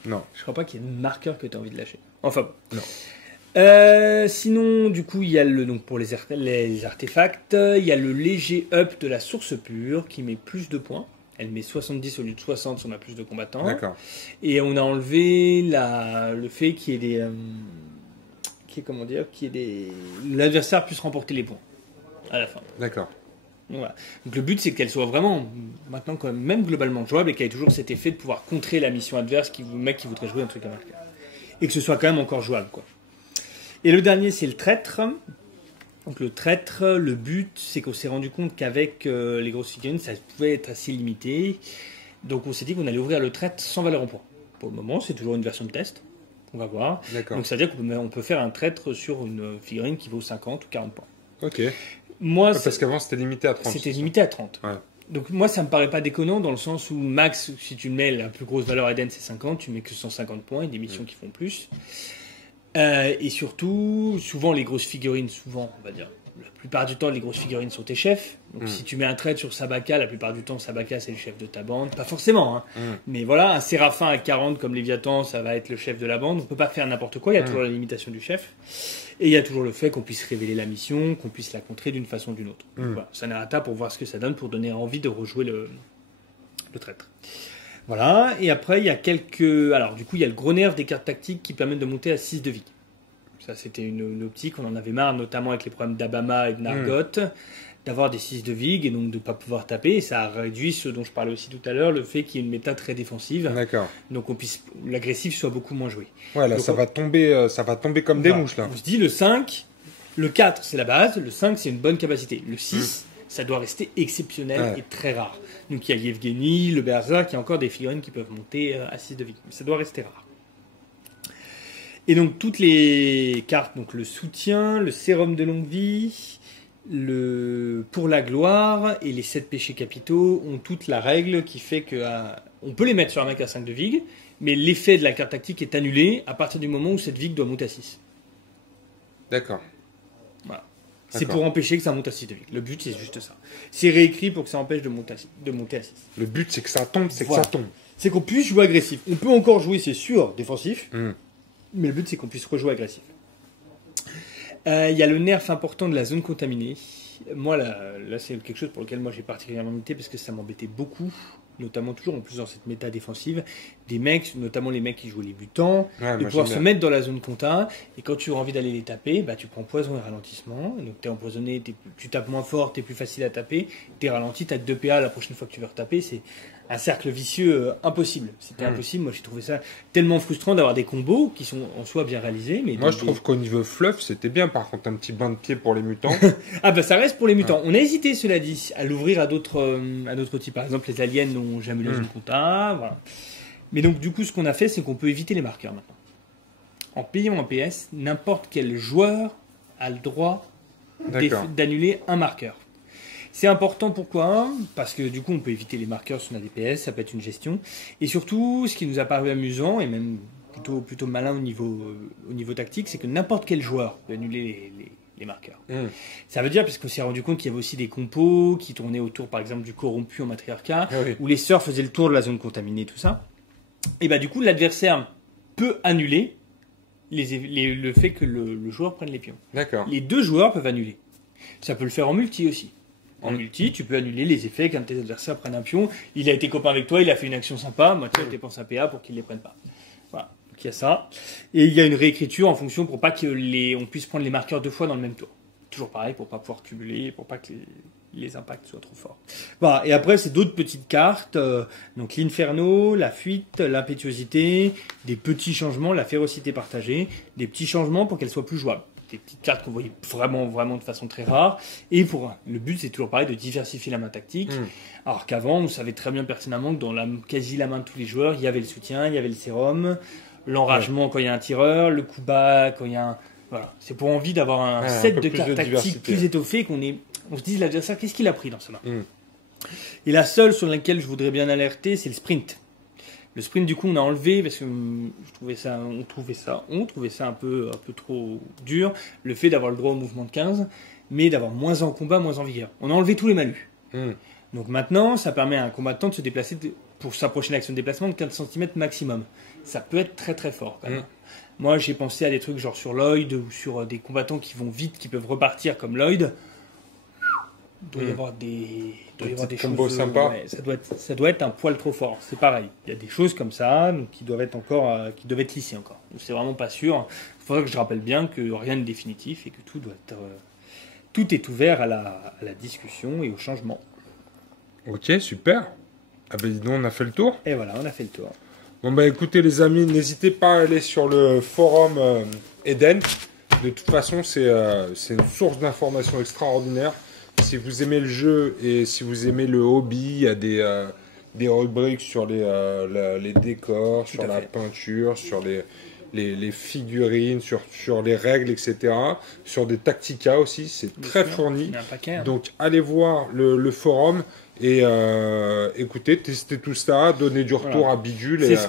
Non. Je crois pas qu'il y ait de marqueur que tu as envie de lâcher. Enfin, non. Sinon, du coup, il y a donc pour les artefacts, il y a le léger up de la source pure qui met plus de points. Elle met 70 au lieu de 60 si on a plus de combattants. D'accord. Et on a enlevé le fait qu'il y ait l'adversaire puisse remporter les points à la fin. D'accord. Voilà. Donc le but c'est qu'elle soit vraiment maintenant quand même globalement jouable et qu'elle ait toujours cet effet de pouvoir contrer la mission adverse le mec qui voudrait jouer un truc à marquer. Et que ce soit quand même encore jouable, quoi. Et le dernier c'est le traître. Donc le traître, le but, c'est qu'on s'est rendu compte qu'avec les grosses figurines, ça pouvait être assez limité. Donc on s'est dit qu'on allait ouvrir le traître sans valeur en points. Pour le moment, c'est toujours une version de test. On va voir. D'accord. Donc ça veut dire qu'on peut faire un traître sur une figurine qui vaut 50 ou 40 points. Ok. Moi, parce qu'avant, c'était limité à 30. C'était limité à 30. Ouais. Donc moi, ça me paraît pas déconnant dans le sens où max, si tu mets la plus grosse valeur Eden, c'est 50, tu mets que 150 points et des missions qui font plus. Et surtout, souvent les grosses figurines, on va dire, la plupart du temps, les grosses figurines sont tes chefs. Donc, si tu mets un trait sur Sabaka, la plupart du temps, Sabaka, c'est le chef de ta bande. Pas forcément, hein. Mais voilà, un Séraphin à 40 comme Léviathan, ça va être le chef de la bande. On peut pas faire n'importe quoi. Il y a toujours la limitation du chef. Et il y a toujours le fait qu'on puisse révéler la mission, qu'on puisse la contrer d'une façon ou d'une autre. Donc, voilà, c'est un errata pour voir ce que ça donne, pour donner envie de rejouer le traître. Voilà. Et après, il y a quelques... Alors, du coup, il y a le gros nerf des cartes tactiques qui permettent de monter à 6 de vie. Ça, c'était une optique, on en avait marre, notamment avec les problèmes d'Abama et de Nargot, d'avoir des 6 de Vig et donc de ne pas pouvoir taper. Et ça a réduit ce dont je parlais aussi tout à l'heure, le fait qu'il y ait une méta très défensive. D'accord. Donc l'agressif soit beaucoup moins joué. Ouais, là, donc, ça va tomber comme des mouches, là. On se dit le 5, le 4, c'est la base, le 5, c'est une bonne capacité. Le 6, ça doit rester exceptionnel et très rare. Donc il y a Yevgeny, le Berserk, il y a encore des figurines qui peuvent monter à 6 de Vig. Mais ça doit rester rare. Et donc toutes les cartes, donc le soutien, le sérum de longue vie, le pour la gloire et les 7 péchés capitaux ont toute la règle qui fait que on peut les mettre sur un mec à 5 de vig, mais l'effet de la carte tactique est annulé à partir du moment où cette vig doit monter à 6. D'accord. Voilà. C'est pour empêcher que ça monte à 6 de vig. Le but c'est juste ça. C'est réécrit pour que ça empêche de monter à 6. Le but c'est que ça tombe, que ça tombe. C'est qu'on puisse jouer agressif. On peut encore jouer, c'est sûr, défensif. Mais le but, c'est qu'on puisse rejouer agressif. Il y a le nerf important de la zone contaminée. Moi, là c'est quelque chose pour lequel moi j'ai particulièrement lutté parce que ça m'embêtait beaucoup, notamment toujours en plus dans cette méta défensive, des mecs, notamment les mecs qui jouent les butants, de pouvoir se mettre dans la zone conta, et quand tu as envie d'aller les taper, bah, tu prends poison et ralentissement, donc tu es empoisonné, tu tapes moins fort, tu es plus facile à taper, tu es ralenti, tu as 2 PA la prochaine fois que tu veux retaper, c'est un cercle vicieux impossible. C'était impossible, moi j'ai trouvé ça tellement frustrant d'avoir des combos qui sont en soi bien réalisés. Mais moi je trouve qu'au niveau fluff c'était bien, par contre un petit bain de pied pour les mutants. Ah bah ça reste pour les mutants. On a hésité cela dit à l'ouvrir à d'autres types, par exemple les aliens n'ont jamais eu la zone compta, voilà. Mais donc du coup ce qu'on a fait c'est qu'on peut éviter les marqueurs maintenant. En payant un PS, n'importe quel joueur a le droit d'annuler un marqueur. C'est important, pourquoi ? Parce que du coup, on peut éviter les marqueurs si on a des PS, ça peut être une gestion. Et surtout, ce qui nous a paru amusant, et même plutôt malin au niveau tactique, c'est que n'importe quel joueur peut annuler les marqueurs. Ça veut dire, parce qu'on s'est rendu compte qu'il y avait aussi des compos qui tournaient autour, par exemple, du corrompu en matriarcat, où les sœurs faisaient le tour de la zone contaminée, tout ça. Et bah du coup, l'adversaire peut annuler le fait que le joueur prenne les pions. D'accord. Les 2 joueurs peuvent annuler. Ça peut le faire en multi aussi. En multi, tu peux annuler les effets qu'un de tes adversaires prenne un pion. Il a été copain avec toi, il a fait une action sympa. Moi, tu dépenses un PA pour qu'il ne les prenne pas. Voilà. Donc, il y a ça. Et il y a une réécriture en fonction pour pas on puisse prendre les marqueurs 2 fois dans le même tour. Toujours pareil, pour pas pouvoir cumuler, pour pas que les impacts soient trop forts. Voilà. Et après, c'est d'autres petites cartes. Donc, l'inferno, la fuite, l'impétuosité, des petits changements, la férocité partagée, des petits changements pour qu'elle soit plus jouable. Des petites cartes qu'on voyait vraiment de façon très rare. Et le but, c'est toujours pareil, de diversifier la main tactique. Alors qu'avant, on savait très bien pertinemment que dans quasi la main de tous les joueurs, il y avait le soutien, il y avait le sérum, l'enragement quand il y a un tireur, le coup bas quand il y a un... Voilà. C'est pour envie d'avoir un set de cartes tactiques plus étoffé, qu'on se dise l'adversaire, qu'est-ce qu'il a pris dans sa main. Et la seule sur laquelle je voudrais bien alerter, c'est le sprint. Le sprint, du coup, on a enlevé parce que on trouvait ça un peu trop dur, le fait d'avoir le droit au mouvement de 15, mais d'avoir moins en combat, moins en vigueur. On a enlevé tous les malus. Donc maintenant, ça permet à un combattant de se déplacer pour sa prochaine action de déplacement de 15 cm maximum. Ça peut être très très fort quand même. Moi, j'ai pensé à des trucs genre sur Lloyd ou sur des combattants qui vont vite, qui peuvent repartir comme Lloyd. Il doit y avoir des combos choses sympas. Ça doit être un poil trop fort. C'est pareil. Il y a des choses comme ça donc, qui doivent être lissées encore. Donc, c'est vraiment pas sûr. Il faudrait que je rappelle bien que rien n'est définitif et que tout est ouvert à la discussion et au changement. Ok, super. Ah ben dis donc, on a fait le tour. Et voilà, on a fait le tour. Bon bah écoutez les amis, n'hésitez pas à aller sur le forum Eden. De toute façon, c'est une source d'informations extraordinaire. Si vous aimez le jeu et si vous aimez le hobby, il y a des rubriques sur les décors, sur la peinture, sur les figurines, sur les règles, etc. Sur des tacticas aussi, c'est très fourni. Il y a un paquet, hein. Donc allez voir le forum Et écoutez, testez tout ça, donnez du retour à Bidule. C'est ce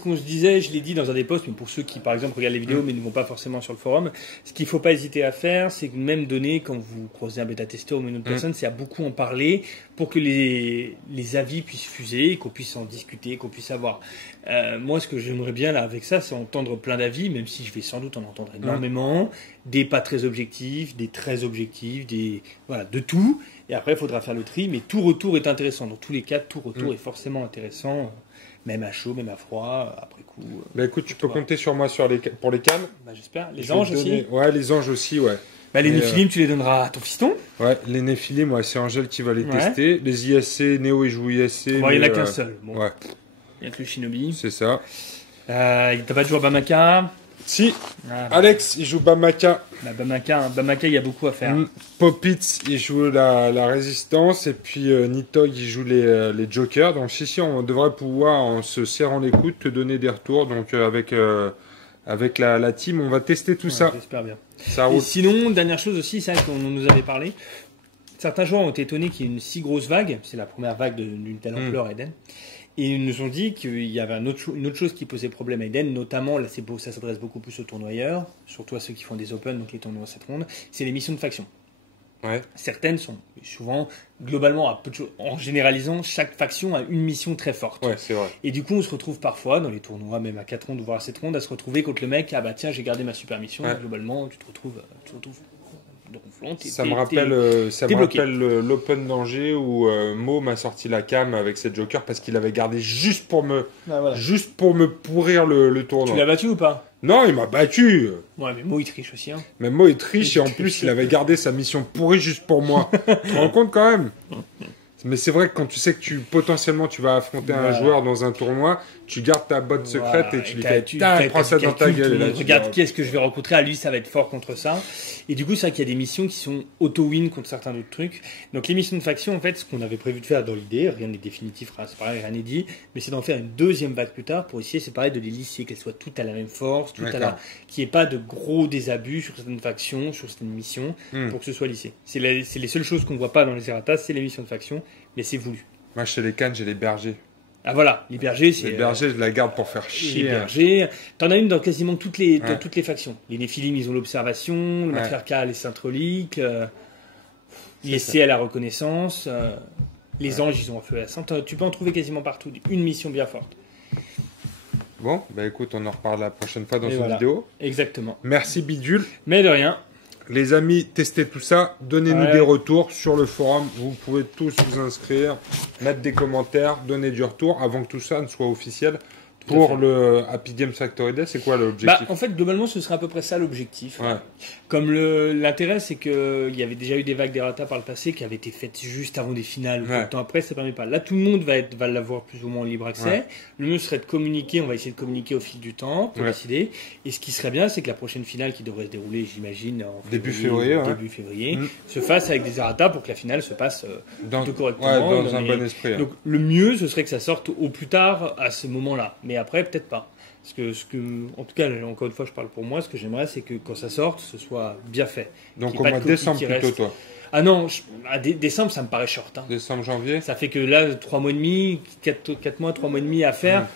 qu'on se disait, je l'ai dit dans un des posts, mais pour ceux qui, par exemple, regardent les vidéos mais ne vont pas forcément sur le forum, ce qu'il ne faut pas hésiter à faire, c'est que même donner, quand vous croisez un bêta-testeur ou une autre personne, c'est à beaucoup en parler pour que les avis puissent fuser, qu'on puisse en discuter, qu'on puisse avoir. Moi, ce que j'aimerais bien là avec ça, c'est entendre plein d'avis, même si je vais sans doute en entendre énormément, des pas très objectifs, des très objectifs, voilà, de tout. Et après, il faudra faire le tri, mais tout retour est intéressant. Dans tous les cas, tout retour est forcément intéressant, même à chaud, même à froid, après coup. Bah écoute, tu peux compter sur moi pour les cannes. Bah, j'espère. Les anges aussi. Ouais, les anges aussi, ouais. Bah, les Néphilim, tu les donneras à ton fiston. Ouais, les Néphilim, ouais, c'est Angèle qui va les tester. Les ISC, Néo, il joue ISC. Bon, il n'y en a qu'un seul. Bon. Ouais. Il n'y a que le Shinobi. C'est ça. T'as pas de joueur Bamaka? Si. Alex, il joue Bamaka. Bah, Bamaka, il y a beaucoup à faire. Popitz, il joue la résistance. Et puis Nitoy, il joue les jokers. Donc si, on devrait pouvoir, en se serrant les coudes, te donner des retours. Donc avec la team, on va tester tout ça. J'espère bien. Ça roule. Et sinon, dernière chose aussi, c'est vrai qu'on nous avait parlé. Certains joueurs ont été étonnés qu'il y ait une si grosse vague. C'est la première vague d'une telle ampleur, Eden. Et ils nous ont dit qu'il y avait une autre chose qui posait problème à Eden, notamment, là ça s'adresse beaucoup plus aux tournoyeurs, surtout à ceux qui font des Open, donc les tournois à cette ronde, c'est les missions de faction. Ouais. Certaines sont souvent, globalement, en généralisant, chaque faction a une mission très forte. Ouais, c'est vrai. Et du coup, on se retrouve parfois, dans les tournois, même à 4 rondes, voire à 7 rondes, à se retrouver contre le mec, ah bah tiens, j'ai gardé ma super mission, globalement, tu te retrouves ça me rappelle l'Open d'Angers où Mo m'a sorti la cam avec ses jokers parce qu'il avait gardé juste pour me pourrir le tournoi. Tu l'as battu ou pas? Non, il m'a battu. Ouais, mais Mo il triche aussi. Hein. Mais Mo il triche et en plus il avait gardé sa mission pourrie juste pour moi. Tu te rends compte quand même? Mais c'est vrai que quand tu sais que potentiellement tu vas affronter un joueur dans un tournoi, tu gardes ta botte secrète et tu lui fais prends ça dans ta gueule. Regarde qui est-ce que je vais rencontrer, à lui ça va être fort contre ça. Et du coup c'est vrai qu'il y a des missions qui sont auto-win contre certains autres trucs. Donc les missions de faction en fait, ce qu'on avait prévu de faire dans l'idée, rien n'est définitif, c'est pareil, rien n'est dit, mais c'est d'en faire une deuxième vague plus tard pour essayer, c'est pareil, de les lisser, qu'elles soient toutes à la même force, qu'il n'y ait pas de gros désabus sur certaines factions, sur certaines missions, pour que ce soit lissé. C'est les seules choses qu'on ne voit pas dans les erratas, c'est les missions de faction, mais c'est voulu. Moi chez les cannes, j'ai les bergers. Ah voilà, les bergers, c'est... Les bergers, je la garde pour faire chier. Les bergers, t'en as une dans quasiment toutes les factions. Les Néphilim, ils ont l'observation, le matriarcat, les syntroliques, les C à la reconnaissance, les anges, ils ont un feu à la sainte. Tu peux en trouver quasiment partout, une mission bien forte. Bon, bah écoute, on en reparle la prochaine fois dans une vidéo. Exactement. Merci Bidule. Mais de rien. Les amis, testez tout ça, donnez-nous des retours sur le forum, vous pouvez tous vous inscrire, mettre des commentaires, donner du retour avant que tout ça ne soit officiel. Pour le Happy Games Factory Day, c'est quoi l'objectif? En fait, globalement, ce serait à peu près ça l'objectif. Ouais. Comme l'intérêt, c'est qu'il y avait déjà eu des vagues d'errata par le passé qui avaient été faites juste avant des finales ou peu de temps après, ça ne permet pas. Là, tout le monde va l'avoir plus ou moins en libre accès. Ouais. Le mieux serait de communiquer, on va essayer de communiquer au fil du temps pour décider. Et ce qui serait bien, c'est que la prochaine finale qui devrait se dérouler, j'imagine, en début février, se fasse avec des errata pour que la finale se passe plutôt correctement. Ouais, dans un bon esprit. Donc, le mieux, ce serait que ça sorte au plus tard à ce moment-là. Mais après, peut-être pas. Parce que, en tout cas, encore une fois, je parle pour moi, ce que j'aimerais, c'est que quand ça sorte, ce soit bien fait. Donc au mois de décembre plutôt, toi? Ah non, décembre, ça me paraît short. Hein. Décembre, janvier? Ça fait que là, 3 mois et demi, 4 mois, 3 mois et demi à faire,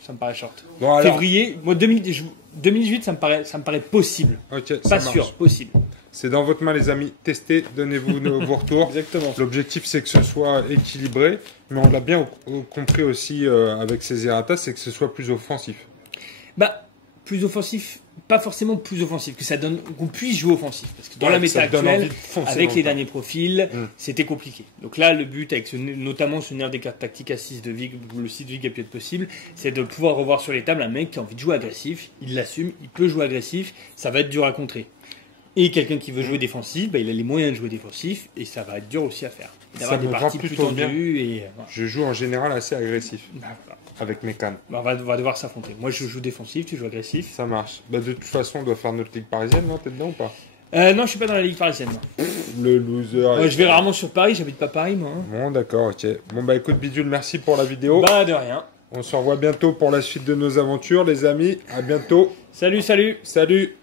ça me paraît short. Bon, alors... Février, moi, 2018, ça me paraît possible. Okay, pas sûr, possible. C'est dans votre main, les amis. Testez, donnez-vous vos retours. Exactement. L'objectif, c'est que ce soit équilibré, mais on l'a bien compris aussi avec ces erratas, c'est que ce soit plus offensif. Plus offensif, pas forcément plus offensif, que ça donne qu'on puisse jouer offensif. Parce que dans la méta actuelle, avec les derniers profils, c'était compliqué. Donc là, le but, avec notamment ce nerf des cartes tactiques à 6 de vie, le 6 de vie qui a pu être possible, c'est de pouvoir revoir sur les tables un mec qui a envie de jouer agressif, il l'assume, il peut jouer agressif, ça va être dur à contrer. Et quelqu'un qui veut jouer défensif, il a les moyens de jouer défensif, et ça va être dur aussi à faire. Ça me va plutôt bien. Et, Je joue en général assez agressif. Avec mes cannes. On va devoir s'affronter. Moi, je joue défensif, tu joues agressif. Ça marche. De toute façon, on doit faire notre ligue parisienne, non? T'es dedans ou pas? Non, je suis pas dans la ligue parisienne. Le loser. Je vais rarement sur Paris, j'habite pas Paris, moi. Hein. Bon, d'accord, ok. Bon, écoute, Bidule, merci pour la vidéo. De rien. On se revoit bientôt pour la suite de nos aventures, les amis. À bientôt. Salut. Salut.